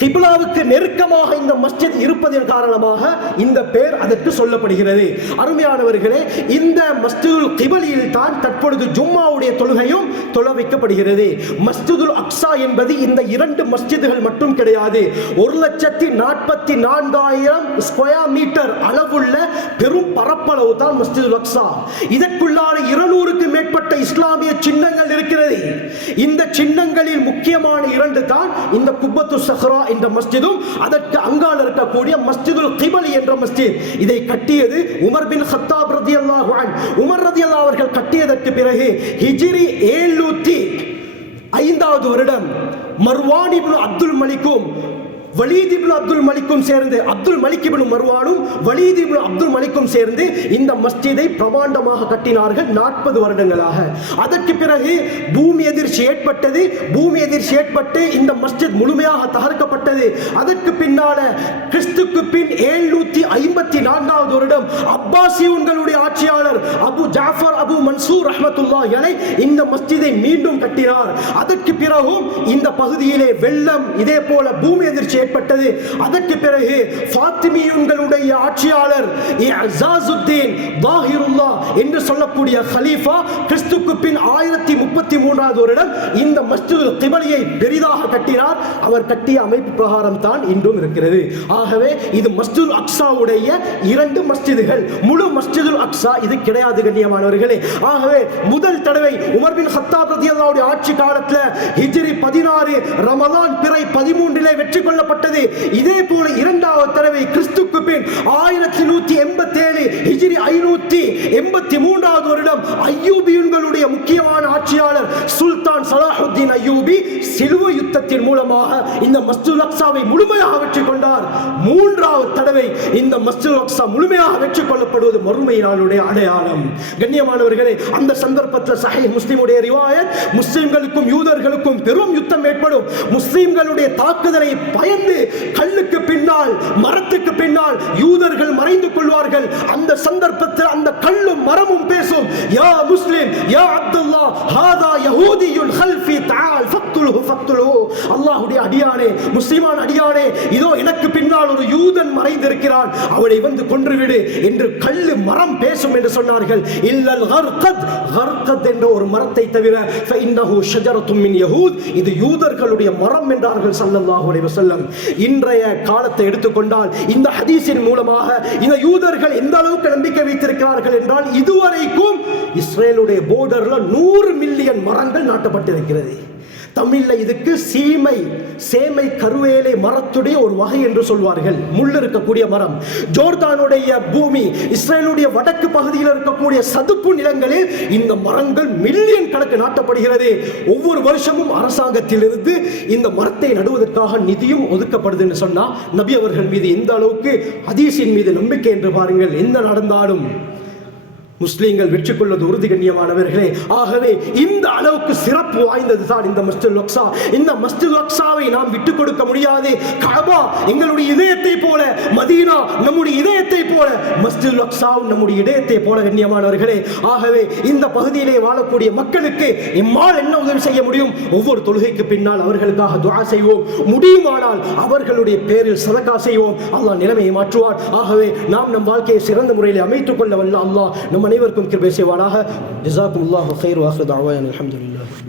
கிப்லாவுக்கு நெருக்கமாக இந்த மஸ்ஜித் இருப்பதன் காரணமாக இந்த பெயர் அதற்கு சொல்லப்படுகிறது. அருமையானவர்களே, இந்த மஸ்ஜிதுல் கிபலியில் தான் தற்பொழுது ஜும்மாவுடைய தொழுகையும் தொழ வைக்கப்படுகிறது. மஸ்ஜிதுல் அக்ஸா என்பது இந்த 2 மஸ்ஜிதுகள் மட்டும் கிடையாது. 1,44,000 ஸ்கொயர் மீட்டர் அளவுள்ள பெரும் பரப்பளவு தான் மஸ்ஜிதுல் அக்ஸா. இதற்குள்ளான 200க்கு மேற்பட்ட இஸ்லாமிய சின்னங்கள் இருக்கிறது. இந்த சின்னங்களில் முக்கியமான 2 தான் இந்த குப்பத்து சஹ்ரா என்ற மஸ்ஜிதும் அதற்கு அங்கால் இருக்கக்கூடிய மஸ்ஜிதுல் கிபலி என்ற மஸ்ஜித். இதை கட்டியது உமர் பின் கத்தாப் ரலியல்லாஹு அன்ஹு. உமர் ரலியல்லாஹு அவர்கள் கட்டியதற்கு பிறகு ஹிஜ்ரி 705வது வருடம் மர்வான் இப்னு அப்துல் மலிக்கும் வலீத் இப்னு அப்துல் மலிக்கும் சேர்ந்து, அப்துல் மலிக் இப்னு மர்வானும் வலீத் இப்னு அப்துல் மலிக்கும் சேர்ந்து இந்த மஸ்ஜிதை பிரமாண்டமாக கட்டினார்கள் 40 வருடங்களாக. அதற்கு பிறகு பூமி எதிர்ச்சி ஏற்பட்டது. பூமி எதிர்ச்சி ஏற்பட்டு இந்த மஸ்ஜித் முழுமையாக தகர்க்கப்பட்டது. அதற்கு பின்னால கிறிஸ்துக்கு பின் 754வது வருடம் அப்பாசியன்களுடைய ஆட்சியாளர் அபு ஜாஃபர் அபு மன்சூர் ரஹ்மத்துல்லாஹி அலைஹி இந்த மஸ்ஜிதை மீண்டும் கட்டினார். அதற்கு பிறகும் இந்த பகுதியிலே வெள்ளம் இதே போல பூமி எதிர்ச்சி ஏற்பட்டது. அதற்கு பிறகு ஃபாத்திமியுன்களுடைய ஆட்சியாளர் இஅஸாஸுத்தீன் தாஹிருல்லாஹ் என்று சொல்லக்கூடிய கலீஃபா கிறிஸ்துக்கு பின் 1033வது வருடம் இந்த மஸ்ஜிதுல் கிபலியை பெரிதாக கட்டினார். அவர் கட்டிய அமைப்பு பிரகாரம் தான் இன்றும் இருக்கிறது. ஆகவே இது மஸ்ஜிதுல் அக்ஸாவுடைய 2 மஸ்ஜிதுகள். முழு மஸ்ஜிதுல் அக்ஸா இது கிடையாது கண்ணியமானவர்களே. ஆகவே முதல் தடவை உமர் பின் கத்தாப் ரலியல்லாஹு அன்ஹு ஆட்சி காலத்தில் ஹிஜ்ரி 16 ரமலான் பிறை 13லே வெற்றி கொள்ளப்பட்டது. இதே போல 2வது தடவை கிறிஸ்துக்கு பின் 1187 ஹிஜ்ரி 583வது வருடம் அய்யூபியன்களுடைய முக்கியமான ஆட்சியாளர் சுல்தான் சலாஹுத்தீன் அய்யூபி சிலுவை யுத்தத்தின் மூலமாக இந்த மஸ்ஜிதுல் அக்ஸாவை முழுமையாக வெற்றி கொண்டார். 3வது தடவை இந்த மஸ்ஜிதுல் அக்ஸா முழுமையாக வெற்றி கொள்ளப்படுவது மறுமை நாளுடைய அடையாளம். கண்ணியமானவர்களே, அந்த சந்தர்ப்பத்தில் சஹீஹ் முஸ்லிமுடைய ரிவாயத், முஸ்லிம்களுக்கும் யூதர்களுக்கும் பெரும் யுத்தம் ஏற்படும். முஸ்லிம்களுடைய தாக்குதலை பயந்து கல்லுக்கு பின்னால் மரத்துக்கு பின்னால் யூதர்கள் மறைந்து கொள்வார்கள். அந்த சந்தர்ப்பத்தில் அந்த கல்லும் மரமும் பேசும், யா முஸ்லிம் யா அப்துல்லாஹ் ஹாதா யஹூதியுன் கல்ஃபி தஆல் ஃபக்துலுஹு ஃபக்துலுஹு. அல்லாஹ்வுடைய அடியானே, முஸ்லிமான அடியானே, இதோ எனக்கு பின்னால் ஒரு யூதன் மறைந்திருக்கிறான், அவனை வந்து கொன்றுவிடு என்று கல்லு மரம் பேசும் என்று சொன்னார்கள். இல்லல் கர்கத், கர்கத் என்ற ஒரு மரத்தை தவிர ஃபஇன்னஹு ஷஜரத்தும் மின் யஹூத், இது யூதர்களுடைய மரம் என்றார்கள் ஸல்லல்லாஹு அலைஹி வஸல்லம். இன்றைய காலத்தை எடுத்துக்கொண்டால் இந்த ஹதீஸின் மூலமாக இந்த யூதர்கள் எந்த அளவுக்கு நம்பிக்கை வைத்திருக்கிறார்கள் என்றால் இதுவரைக்கும் இஸ்ரேலுடைய போர்டர்ல 100 மில்லியன் மரங்கள் நாட்டப்பட்டிருக்கிறது. தமிழ்ல இதுக்கு சேமை கருவேலை மரத்துடைய ஒரு வகை என்று சொல்வார்கள். முள் இருக்கக்கூடிய மரம். ஜோர்தானுடைய பூமி, இஸ்ரேலுடைய வடக்கு பகுதியில் இருக்கக்கூடிய சதுப்பு நிலங்களில் இந்த மரங்கள் மில்லியன் கணக்கு நாட்டப்படுகிறது. ஒவ்வொரு வருஷமும் அரசாங்கத்திலிருந்து இந்த மரத்தை நடுவதற்காக நிதியும் ஒதுக்கப்படுது என்று சொன்னா நபி அவர்கள் மீது எந்த அளவுக்கு ஹதீஸின் மீது நம்பிக்கை என்று பாருங்கள். என்ன நடந்தாலும் முஸ்லீம்கள் வெற்றி கொள்வது உறுதி. கண்ணியமானவர்களே, ஆகவே இந்த அளவுக்கு சிறப்பு வாய்ந்தது தான் இந்த மஸ்ஜிதுல் அக்ஸா. இந்த மஸ்ஜிதுல் அக்ஸாவை நாம் விட்டுக் கொடுக்க முடியாது. கஅபா எங்களுடைய இதயத்தை போல, மதீனா நம்முடைய இதயத்தை போல, மஸ்ஜிதுல் அக்ஸா நம்முடைய இதயத்தை போல. கண்ணியமானவர்களே, ஆகவே இந்த பகுதியிலே வாழக்கூடிய மக்களுக்கு எம்மால் என்ன உதவி செய்ய முடியும்? ஒவ்வொரு தொழுகைக்கு பின்னால் அவர்களுக்காக துஆ செய்வோம். முடியுமானால் அவர்களுடைய பேரில் சதகா செய்வோம். அல்லாஹ் நிலைமையை மாற்றுவார். ஆகவே நாம் நம் வாழ்க்கையை சிறந்த முறையில் அமைத்துக் கொள்ள வல்ல அல்லாஹ் நம் அனைவருக்கும் கிருபை செய்வானாக. ஜஸாக்குமுல்லாஹு கைர் வ ஆகிரு தஅவானா அல்ஹம்துலில்லாஹ்.